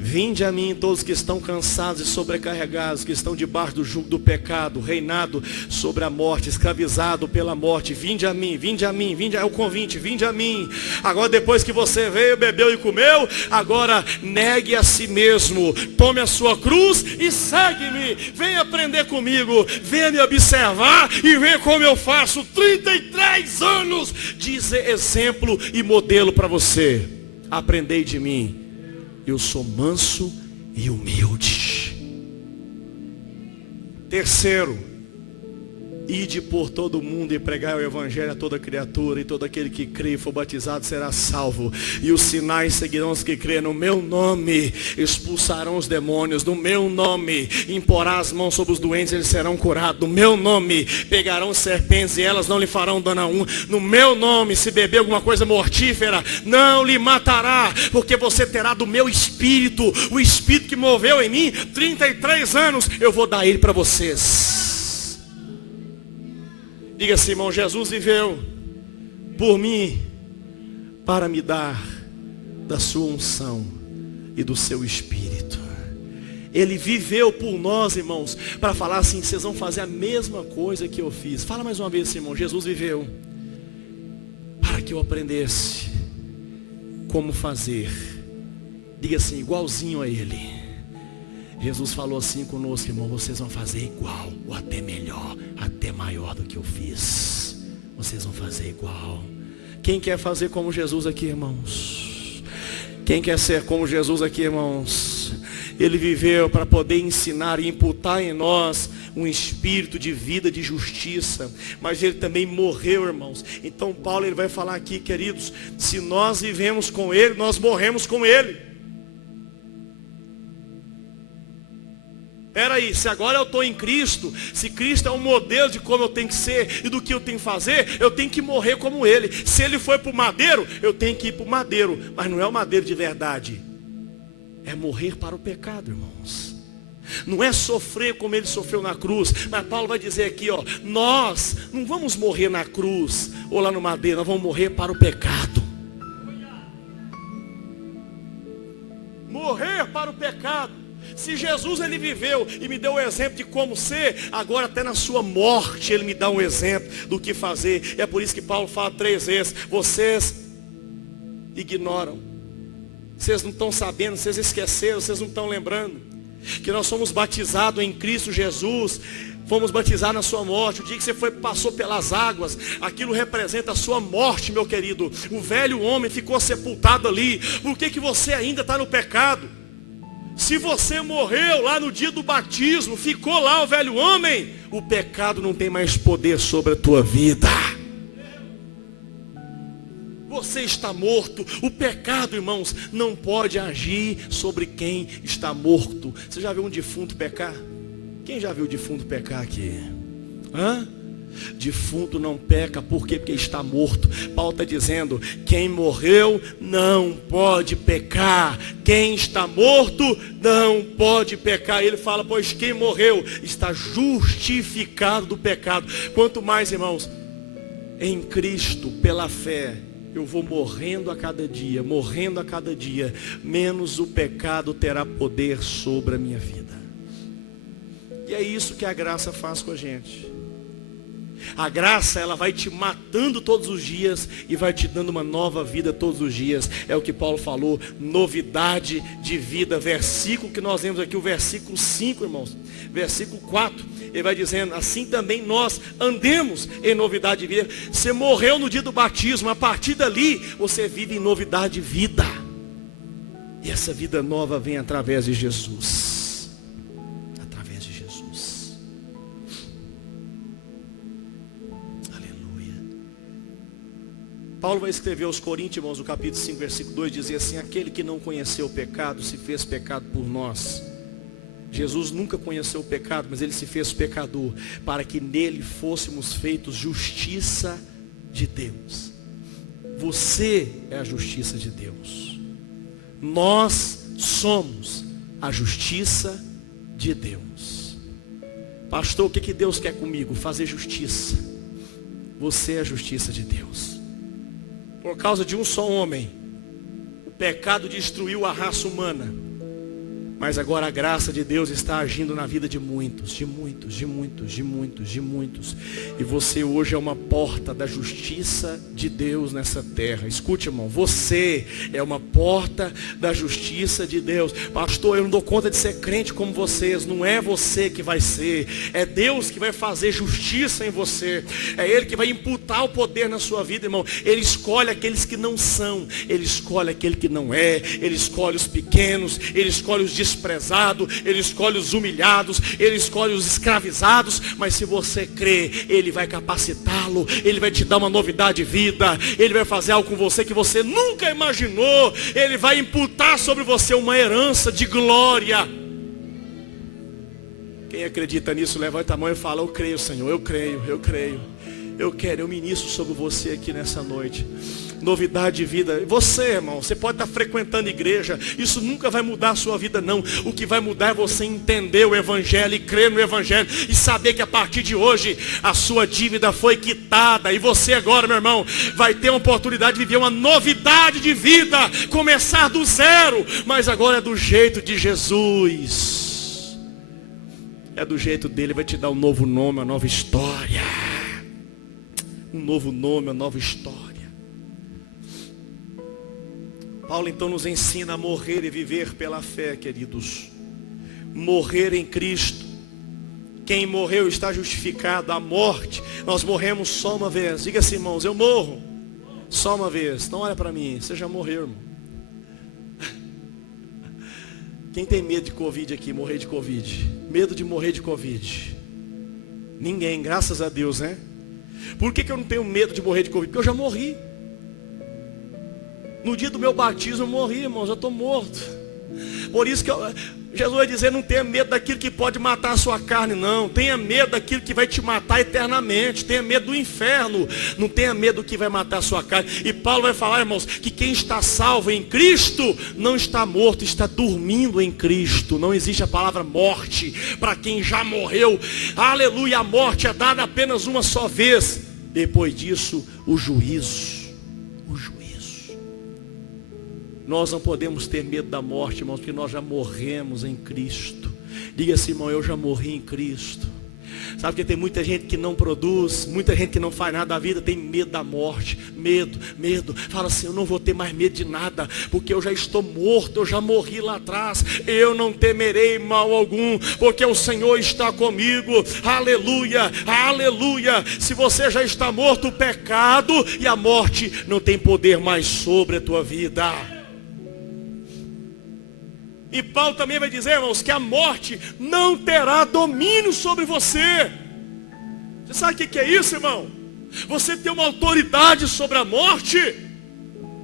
Vinde a mim todos que estão cansados e sobrecarregados, que estão debaixo do jugo do pecado, reinado sobre a morte, escravizado pela morte. Vinde a mim, vinde a mim, é o convite, vinde a mim. Agora depois que você veio, bebeu e comeu, agora negue a si mesmo, tome a sua cruz e segue-me. Venha aprender comigo, venha me observar e venha como eu faço 33 anos de exemplo e modelo para você. Aprendei de mim. Eu sou manso e humilde. Terceiro, ide por todo o mundo e pregai o evangelho a toda criatura, e todo aquele que crê e for batizado será salvo. E os sinais seguirão os que crêem no meu nome, expulsarão os demônios no meu nome, imporá as mãos sobre os doentes, eles serão curados no meu nome, pegarão serpentes e elas não lhe farão dano algum no meu nome. Se beber alguma coisa mortífera, não lhe matará, porque você terá do meu espírito, o espírito que moveu em mim 33 anos, eu vou dar ele para vocês. Diga assim, irmão, Jesus viveu por mim para me dar da sua unção e do seu espírito. Ele viveu por nós, irmãos, para falar assim, vocês vão fazer a mesma coisa que eu fiz. Fala mais uma vez, irmão, Jesus viveu para que eu aprendesse como fazer. Diga assim, igualzinho a ele. Jesus falou assim conosco, irmão, vocês vão fazer igual, ou até melhor, até maior do que eu fiz. Vocês vão fazer igual. Quem quer fazer como Jesus aqui, irmãos? Quem quer ser como Jesus aqui, irmãos? Ele viveu para poder ensinar e imputar em nós um espírito de vida, de justiça. Mas ele também morreu, irmãos. Então Paulo, ele vai falar aqui, queridos, se nós vivemos com ele, nós morremos com ele. Peraí, se agora eu estou em Cristo, se Cristo é um modelo de como eu tenho que ser e do que eu tenho que fazer, eu tenho que morrer como ele. Se ele foi para o madeiro, eu tenho que ir para o madeiro. Mas não é o madeiro de verdade. É morrer para o pecado, irmãos. Não é sofrer como ele sofreu na cruz. Mas Paulo vai dizer aqui, ó, nós não vamos morrer na cruz ou lá no madeiro, nós vamos morrer para o pecado. Morrer para o pecado. Se Jesus ele viveu e me deu o exemplo de como ser, agora até na sua morte ele me dá um exemplo do que fazer. E é por isso que Paulo fala 3 vezes: vocês ignoram, vocês não estão sabendo, vocês esqueceram, vocês não estão lembrando que nós somos batizados em Cristo Jesus. Fomos batizados na sua morte. O dia que você passou pelas águas, aquilo representa a sua morte, meu querido. O velho homem ficou sepultado ali. Por que você ainda está no pecado? Se você morreu lá no dia do batismo, ficou lá o velho homem, o pecado não tem mais poder sobre a tua vida. Você está morto. O pecado, irmãos, não pode agir sobre quem está morto. Você já viu um defunto pecar? Quem já viu o defunto pecar aqui? Defunto não peca, por quê? Porque está morto. Paulo está dizendo: quem morreu não pode pecar. Quem está morto não pode pecar. Ele fala: pois quem morreu está justificado do pecado. Quanto mais, irmãos, em Cristo, pela fé, eu vou morrendo a cada dia, menos o pecado terá poder sobre a minha vida. E é isso que a graça faz com a gente. A graça, ela vai te matando todos os dias e vai te dando uma nova vida todos os dias. É o que Paulo falou, novidade de vida. Versículo que nós lemos aqui, o versículo 5, irmãos. Versículo 4, ele vai dizendo: assim também nós andemos em novidade de vida. Você morreu no dia do batismo, a partir dali você vive em novidade de vida. E essa vida nova vem através de Jesus. Paulo vai escrever aos Coríntios, irmãos, no capítulo 5, versículo 2, dizia assim: aquele que não conheceu o pecado, se fez pecado por nós. Jesus nunca conheceu o pecado, mas ele se fez pecador, para que nele fôssemos feitos justiça de Deus. Você é a justiça de Deus. Nós somos a justiça de Deus. Pastor, o que Deus quer comigo? Fazer justiça. Você é a justiça de Deus. Por causa de um só homem, o pecado destruiu a raça humana. Mas agora a graça de Deus está agindo na vida de muitos. E você hoje é uma porta da justiça de Deus nessa terra. Escute, irmão, você é uma porta da justiça de Deus. Pastor, eu não dou conta de ser crente como vocês. Não é você que vai ser. É Deus que vai fazer justiça em você. É Ele que vai imputar o poder na sua vida, irmão. Ele escolhe aqueles que não são. Ele escolhe aquele que não é. Ele escolhe os pequenos. Ele escolhe os desprezados. Ele escolhe os humilhados, ele escolhe os escravizados. Mas se você crê, ele vai capacitá-lo, ele vai te dar uma novidade de vida, ele vai fazer algo com você que você nunca imaginou, ele vai imputar sobre você uma herança de glória. Quem acredita nisso, levanta a mão e fala: eu creio, Senhor, eu creio. Eu ministro sobre você aqui nessa noite. Novidade de vida. Você, irmão, você pode estar frequentando igreja, isso nunca vai mudar a sua vida, não. O que vai mudar é você entender o Evangelho e crer no Evangelho e saber que a partir de hoje a sua dívida foi quitada. E você agora, meu irmão, vai ter uma oportunidade de viver uma novidade de vida, começar do zero, mas agora é do jeito de Jesus. É do jeito dele, vai te dar um novo nome, uma nova história. Um novo nome, uma nova história. Paulo então nos ensina a morrer e viver pela fé, queridos. Morrer em Cristo. Quem morreu está justificado. A morte, nós morremos só uma vez. Diga assim, irmãos, eu morro só uma vez. Então olha para mim, você já morreu, irmão. Quem tem medo de Covid aqui, morrer de Covid? Medo de morrer de Covid? Ninguém, graças a Deus, né? Por que eu não tenho medo de morrer de Covid? Porque eu já morri. No dia do meu batismo eu morri, irmãos, eu estou morto. Por isso que Jesus vai dizer: não tenha medo daquilo que pode matar a sua carne, não. Tenha medo daquilo que vai te matar eternamente. Tenha medo do inferno. Não tenha medo do que vai matar a sua carne. E Paulo vai falar, irmãos, que quem está salvo em Cristo não está morto, está dormindo em Cristo. Não existe a palavra morte para quem já morreu. Aleluia, a morte é dada apenas uma só vez. Depois disso, o juízo. Nós não podemos ter medo da morte, irmãos, porque nós já morremos em Cristo. Diga assim, irmão, eu já morri em Cristo. Sabe que tem muita gente que não produz, muita gente que não faz nada da vida, tem medo da morte, medo. Fala assim, eu não vou ter mais medo de nada, porque eu já estou morto, eu já morri lá atrás. Eu não temerei mal algum, porque o Senhor está comigo. Aleluia, aleluia. Se você já está morto, o pecado e a morte não tem poder mais sobre a tua vida. E Paulo também vai dizer, irmãos, que a morte não terá domínio sobre você. Você sabe o que é isso, irmão? Você tem uma autoridade sobre a morte.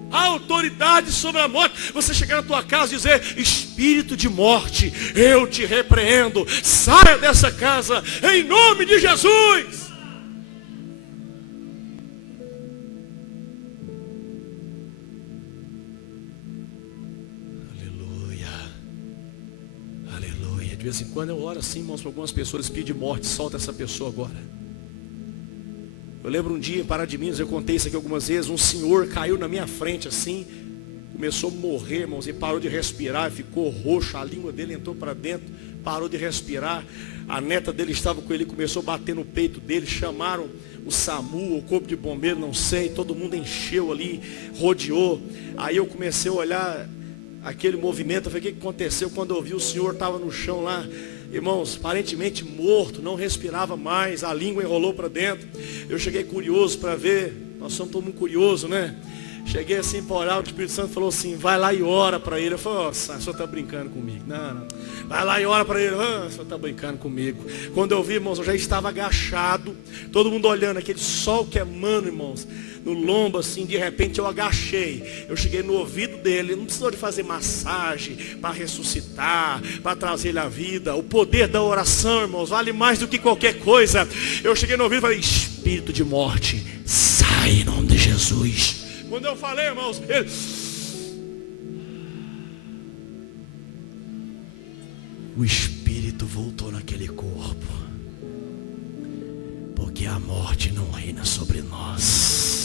A autoridade sobre a morte. Você chegar na tua casa e dizer, espírito de morte, eu te repreendo. Saia dessa casa, em nome de Jesus. De vez em quando eu oro assim, irmãos, para algumas pessoas, espírito de morte, solta essa pessoa agora. Eu lembro um dia em Pará de Minas, eu contei isso aqui algumas vezes, um senhor caiu na minha frente assim, começou a morrer, irmãos, e parou de respirar, ficou roxo, a língua dele entrou para dentro, parou de respirar, a neta dele estava com ele, começou a bater no peito dele, chamaram o SAMU, o corpo de bombeiro, não sei, todo mundo encheu ali, rodeou, aí eu comecei a olhar aquele movimento, eu falei, o que aconteceu? Quando eu vi o senhor estava no chão lá, irmãos, aparentemente morto, não respirava mais, a língua enrolou para dentro. Eu cheguei curioso para ver, nós somos todo mundo curioso, né? Cheguei assim para orar, o Espírito Santo falou assim, vai lá e ora para ele. Eu falei, nossa, o senhor está brincando comigo. Não. Vai lá e ora para ele. O senhor está brincando comigo. Quando eu vi, irmãos, eu já estava agachado, todo mundo olhando, aquele sol queimando, irmãos, no lombo assim, de repente eu agachei. Eu cheguei no ouvido dele, não precisou de fazer massagem para ressuscitar, para trazer ele à vida. O poder da oração, irmãos, vale mais do que qualquer coisa. Eu cheguei no ouvido e falei, espírito de morte, sai em nome de Jesus. Quando eu falei, irmãos, ele... o espírito voltou naquele corpo. Porque a morte não reina sobre nós.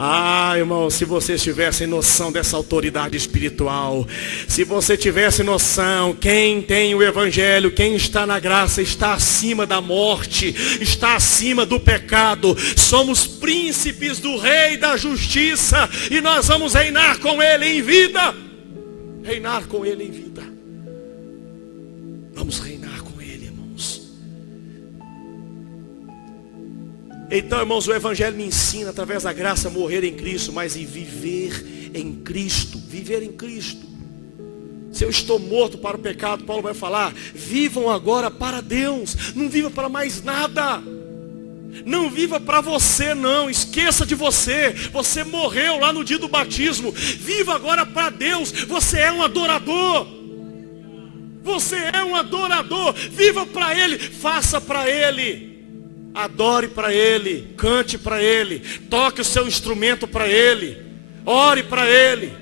Ah, irmão, se vocês tivessem noção dessa autoridade espiritual, se você tivesse noção, quem tem o evangelho, quem está na graça, está acima da morte, está acima do pecado. Somos príncipes do rei da justiça e nós vamos reinar com ele em vida. Reinar com ele em vida. Vamos reinar com ele, irmãos. Então, irmãos, o evangelho me ensina, através da graça, a morrer em Cristo, mas em viver em Cristo. Viver em Cristo. Se eu estou morto para o pecado, Paulo vai falar, vivam agora para Deus. Não viva para mais nada. Não viva para você, não. Esqueça de você. Você morreu lá no dia do batismo. Viva agora para Deus. Você é um adorador. Você é um adorador. Viva para Ele. Faça para Ele. Adore para Ele, cante para Ele, toque o seu instrumento para Ele, ore para Ele,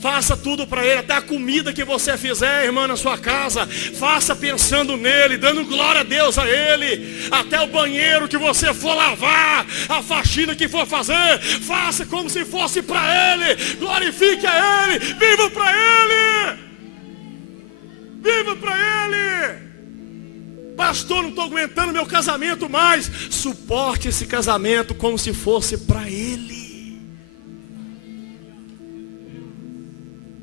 faça tudo para Ele, até a comida que você fizer, irmã, na sua casa, faça pensando nele, dando glória a Deus a Ele, até o banheiro que você for lavar, a faxina que for fazer, faça como se fosse para Ele, glorifique a Ele, viva para Ele, viva para Ele. Pastor, não estou aguentando meu casamento mais. Suporte esse casamento como se fosse para Ele.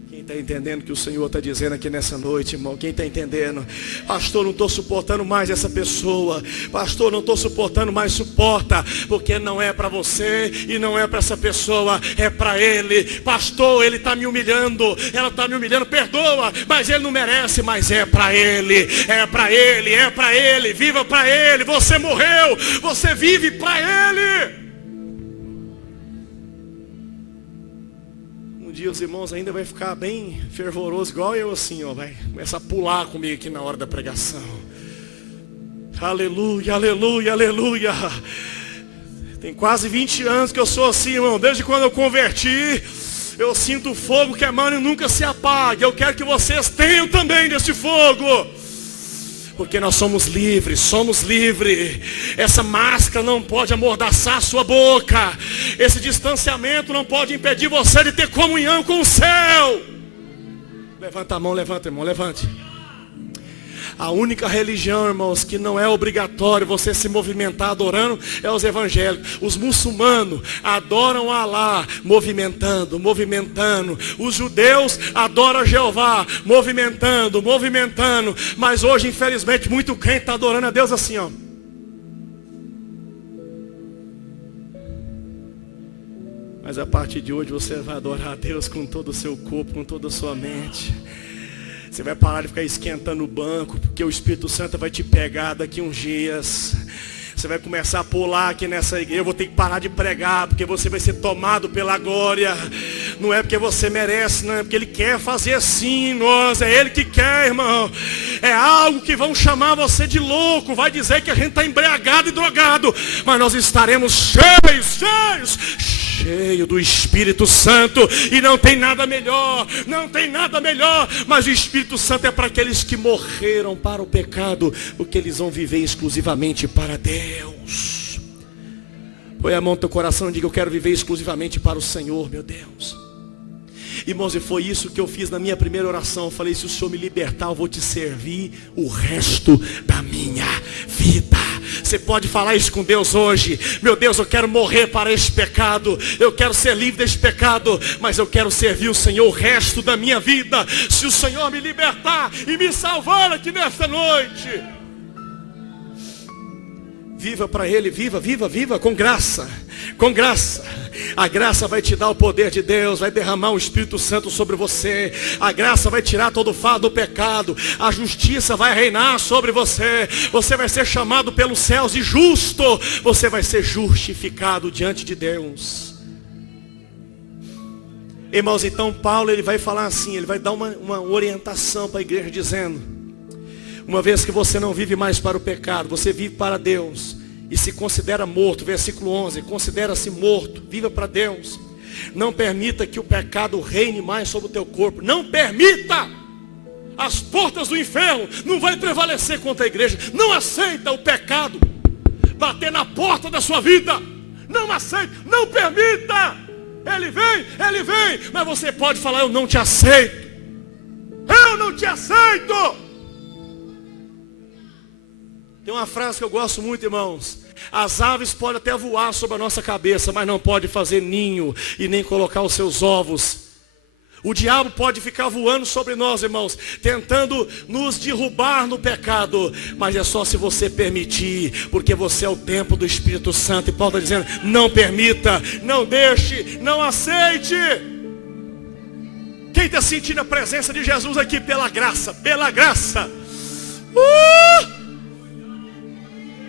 Quem está entendendo o que o Senhor está dizendo aqui nessa noite, irmão? Quem está entendendo? Pastor, não estou suportando mais essa pessoa. Pastor, não estou suportando mais. Suporta, porque não é para você e não é para essa pessoa, é para Ele. Pastor, ele está me humilhando, ela está me humilhando, perdoa, mas ele não merece, mas é para Ele, é para Ele, é para Ele. Viva para Ele. Você morreu, você vive para Ele. Dia os irmãos ainda vai ficar bem fervoroso, igual eu assim, ó, vai começar a pular comigo aqui na hora da pregação. Aleluia, aleluia, aleluia. Tem quase 20 anos que eu sou assim, irmão. Desde quando eu converti, eu sinto fogo queimando e nunca se apaga. Eu quero que vocês tenham também desse fogo. Porque nós somos livres, somos livres. Essa máscara não pode amordaçar a sua boca. Esse distanciamento não pode impedir você de ter comunhão com o céu. Levanta a mão, levanta, irmão, levante. A única religião, irmãos, que não é obrigatório você se movimentar adorando é os evangélicos. Os muçulmanos adoram Alá, movimentando, movimentando. Os judeus adoram Jeová, movimentando, movimentando. Mas hoje, infelizmente, muito crente está adorando a Deus assim, ó. Mas a partir de hoje você vai adorar a Deus com todo o seu corpo, com toda a sua mente. Você vai parar de ficar esquentando o banco, porque o Espírito Santo vai te pegar daqui uns dias. Você vai começar a pular aqui nessa igreja. Eu vou ter que parar de pregar, porque você vai ser tomado pela glória. Não é porque você merece, não é porque Ele quer fazer assim, nós. É Ele que quer, irmão. É algo que vão chamar você de louco. Vai dizer que a gente está embriagado e drogado. Mas nós estaremos cheio do Espírito Santo. E não tem nada melhor. Não tem nada melhor. Mas o Espírito Santo é para aqueles que morreram para o pecado, porque eles vão viver exclusivamente para Deus. Põe a mão no teu coração e diga: eu quero viver exclusivamente para o Senhor, meu Deus. Irmãos, e foi isso que eu fiz na minha primeira oração. Eu falei: se o Senhor me libertar, eu vou te servir o resto da minha vida. Você pode falar isso com Deus hoje: meu Deus, eu quero morrer para esse pecado, eu quero ser livre desse pecado, mas eu quero servir o Senhor o resto da minha vida. Se o Senhor me libertar e me salvar aqui nesta noite, viva para Ele, viva com graça, com graça. A graça vai te dar o poder de Deus, vai derramar o Espírito Santo sobre você. A graça vai tirar todo o fardo do pecado. A justiça vai reinar sobre você. Você vai ser chamado pelos céus de justo. Você vai ser justificado diante de Deus. Irmãos, então Paulo ele vai falar assim, ele vai dar uma orientação para a igreja dizendo: uma vez que você não vive mais para o pecado, você vive para Deus e se considera morto. Versículo 11, considera-se morto, viva para Deus. Não permita que o pecado reine mais sobre o teu corpo. Não permita. As portas do inferno não vai prevalecer contra a igreja. Não aceita o pecado bater na porta da sua vida. Não aceita, não permita. Ele vem, mas você pode falar: eu não te aceito. Eu não te aceito. Tem uma frase que eu gosto muito, irmãos: as aves podem até voar sobre a nossa cabeça, mas não pode fazer ninho e nem colocar os seus ovos. O diabo pode ficar voando sobre nós, irmãos, tentando nos derrubar no pecado, mas é só se você permitir, porque você é o templo do Espírito Santo. E Paulo está dizendo: não permita, não deixe, não aceite. Quem está sentindo a presença de Jesus aqui? Pela graça, pela graça.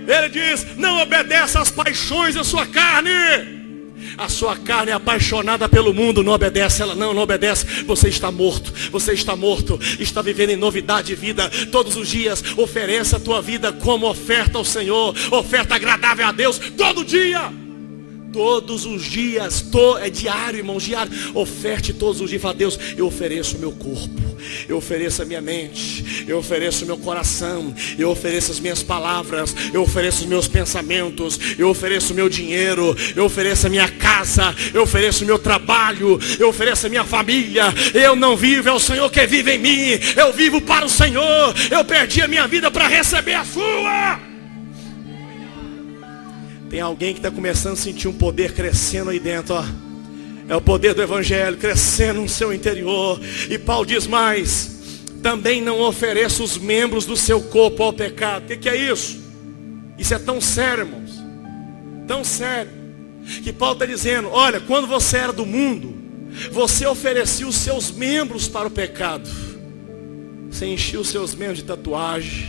Ele diz: não obedeça às paixões da sua carne. A sua carne é apaixonada pelo mundo. Não obedece, ela não obedece. Você está morto, está vivendo em novidade de vida. Todos os dias ofereça a tua vida como oferta ao Senhor, oferta agradável a Deus, todo dia. Todos os dias, é diário, irmãos, diário. Oferte todos os dias. Fala: Deus, eu ofereço o meu corpo, eu ofereço a minha mente, eu ofereço o meu coração, eu ofereço as minhas palavras, eu ofereço os meus pensamentos, eu ofereço o meu dinheiro, eu ofereço a minha casa, eu ofereço o meu trabalho, eu ofereço a minha família. Eu não vivo, é o Senhor que vive em mim. Eu vivo para o Senhor. Eu perdi a minha vida para receber a sua. Tem alguém que está começando a sentir um poder crescendo aí dentro, ó. É o poder do Evangelho crescendo no seu interior. E Paulo diz mais: também não ofereça os membros do seu corpo ao pecado. O que é isso? Isso é tão sério, irmãos, tão sério, que Paulo está dizendo: olha, quando você era do mundo, você oferecia os seus membros para o pecado. Você enchia os seus membros de tatuagem,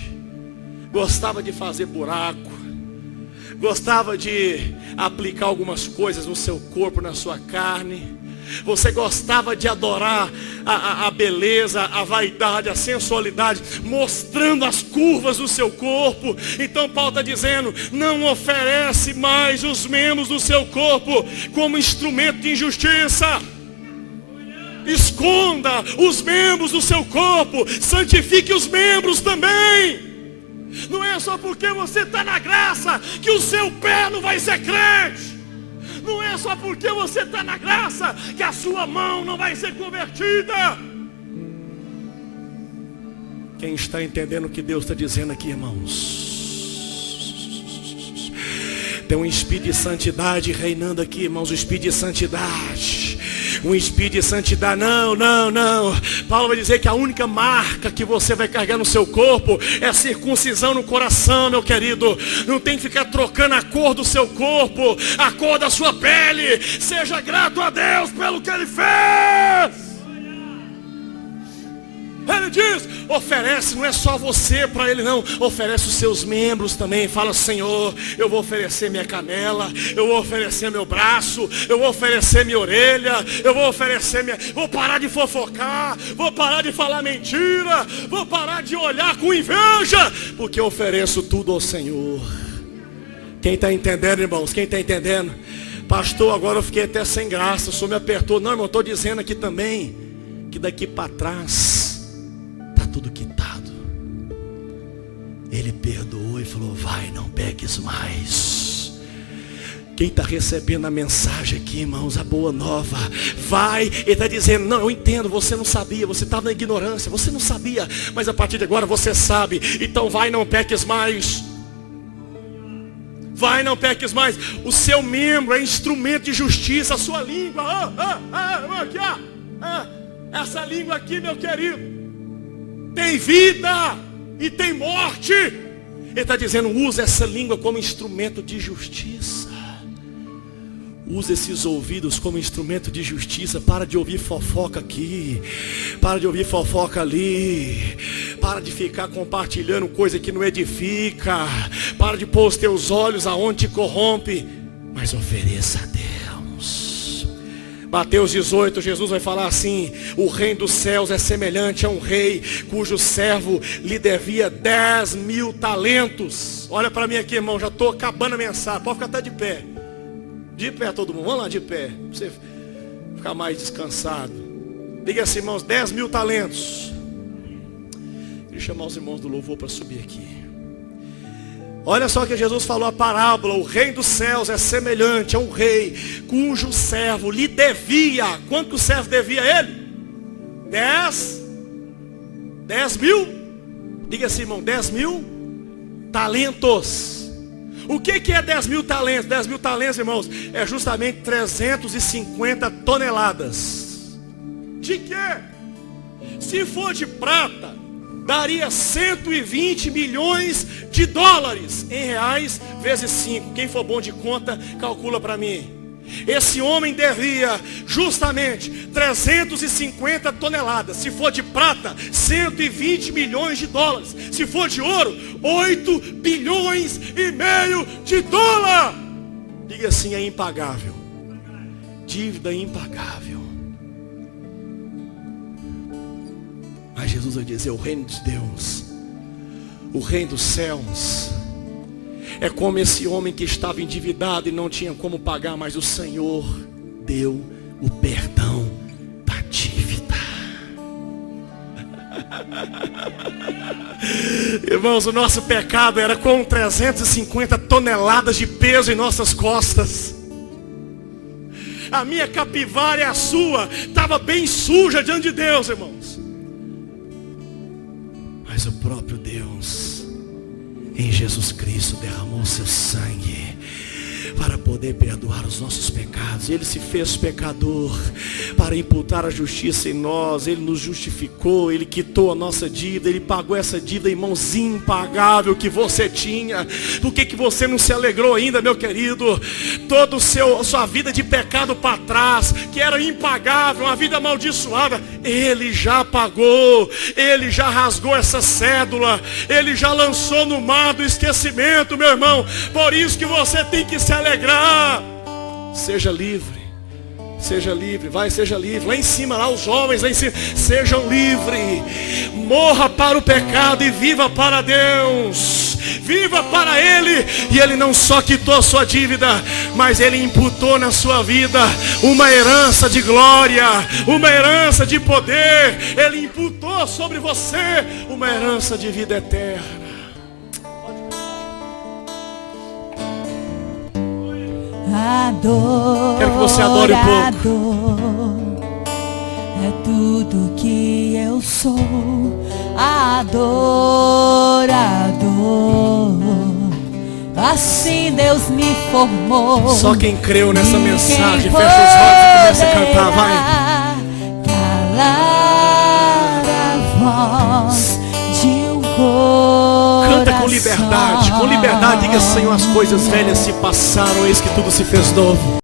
gostava de fazer buraco, gostava de aplicar algumas coisas no seu corpo, na sua carne. Você gostava de adorar a beleza, a vaidade, a sensualidade, mostrando as curvas do seu corpo. Então Paulo está dizendo: não oferece mais os membros do seu corpo como instrumento de injustiça. Esconda os membros do seu corpo, santifique os membros também. Não é só porque você está na graça que o seu pé não vai ser crente. Não é só porque você está na graça que a sua mão não vai ser convertida. Quem está entendendo o que Deus está dizendo aqui, irmãos? Tem um espírito de santidade reinando aqui, irmãos. Um espírito de santidade. Um espírito de santidade. Não. Paulo vai dizer que a única marca que você vai carregar no seu corpo é a circuncisão no coração, meu querido. Não tem que ficar trocando a cor do seu corpo, a cor da sua pele. Seja grato a Deus pelo que Ele fez. Ele diz, oferece, não é só você para Ele não, oferece os seus membros também. Fala, Senhor, eu vou oferecer minha canela, eu vou oferecer meu braço, eu vou oferecer minha orelha, eu vou oferecer vou parar de fofocar, vou parar de falar mentira, vou parar de olhar com inveja, porque eu ofereço tudo ao Senhor. Quem está entendendo, irmãos? Quem está entendendo? Pastor, agora eu fiquei até sem graça, o Senhor me apertou. Não, irmão, estou dizendo aqui também que daqui para trás tudo quitado. Ele perdoou e falou, vai, não peques mais. Quem está recebendo a mensagem aqui, irmãos, a boa nova, vai. Ele está dizendo, não, eu entendo, você não sabia, você estava na ignorância, você não sabia, mas a partir de agora você sabe. Então vai, não peques mais. Vai, não peques mais. O seu membro é instrumento de justiça, a sua língua. Aqui, essa língua aqui, meu querido, tem vida e tem morte. Ele está dizendo, usa essa língua como instrumento de justiça. Usa esses ouvidos como instrumento de justiça. Para de ouvir fofoca aqui, para de ouvir fofoca ali, para de ficar compartilhando coisa que não edifica, para de pôr os teus olhos aonde te corrompe, mas ofereça a Deus. Mateus 18, Jesus vai falar assim, o reino dos céus é semelhante a um rei cujo servo lhe devia 10.000 talentos. Olha para mim aqui, irmão, já estou acabando a mensagem, pode ficar até de pé. De pé todo mundo, vamos lá de pé, para você ficar mais descansado. Diga assim, irmãos, 10.000 talentos. Queria chamar os irmãos do louvor para subir aqui. Olha só que Jesus falou a parábola, o reino dos céus é semelhante a um rei cujo servo lhe devia. Quanto que o servo devia a ele? 10.000? Diga assim, irmão, 10.000 talentos. O que é 10.000 talentos? 10.000 talentos, irmãos, é justamente 350 toneladas. De quê? Se for de prata, daria 120 milhões de dólares. Em reais, vezes 5. Quem for bom de conta, calcula para mim. Esse homem devia justamente 350 toneladas. Se for de prata, 120 milhões de dólares. Se for de ouro, 8 bilhões e meio de dólares. Diga assim, é impagável. Dívida impagável. Mas Jesus vai dizer, o reino de Deus, o reino dos céus, é como esse homem que estava endividado e não tinha como pagar, mas o Senhor deu o perdão da dívida. Irmãos, o nosso pecado era com 350 toneladas de peso em nossas costas. A minha capivara e a sua estava bem suja diante de Deus, irmãos. Mas o próprio Deus, em Jesus Cristo, derramou seu sangue para poder perdoar os nossos pecados. Ele se fez pecador para imputar a justiça em nós. Ele nos justificou, Ele quitou a nossa dívida, Ele pagou essa dívida, irmãos, impagável que você tinha. Por que você não se alegrou ainda, meu querido? Toda a sua vida de pecado para trás, que era impagável, uma vida amaldiçoada, Ele já pagou, Ele já rasgou essa cédula, Ele já lançou no mar do esquecimento, meu irmão. Por isso que você tem que se alegrar. Seja livre, vai, seja livre. Lá em cima, lá os jovens, lá em cima, sejam livres. Morra para o pecado e viva para Deus. Viva para Ele. E Ele não só quitou a sua dívida, mas Ele imputou na sua vida uma herança de glória, uma herança de poder. Ele imputou sobre você uma herança de vida eterna. Quero que você adore um pouco. É tudo que eu sou, adorador. Assim Deus me formou. Só quem creu nessa mensagem, fecha os olhos e começa a cantar, vai. Calar a voz de um coração. Canta com liberdade, diga: Senhor, as coisas velhas se passaram, eis que tudo se fez novo.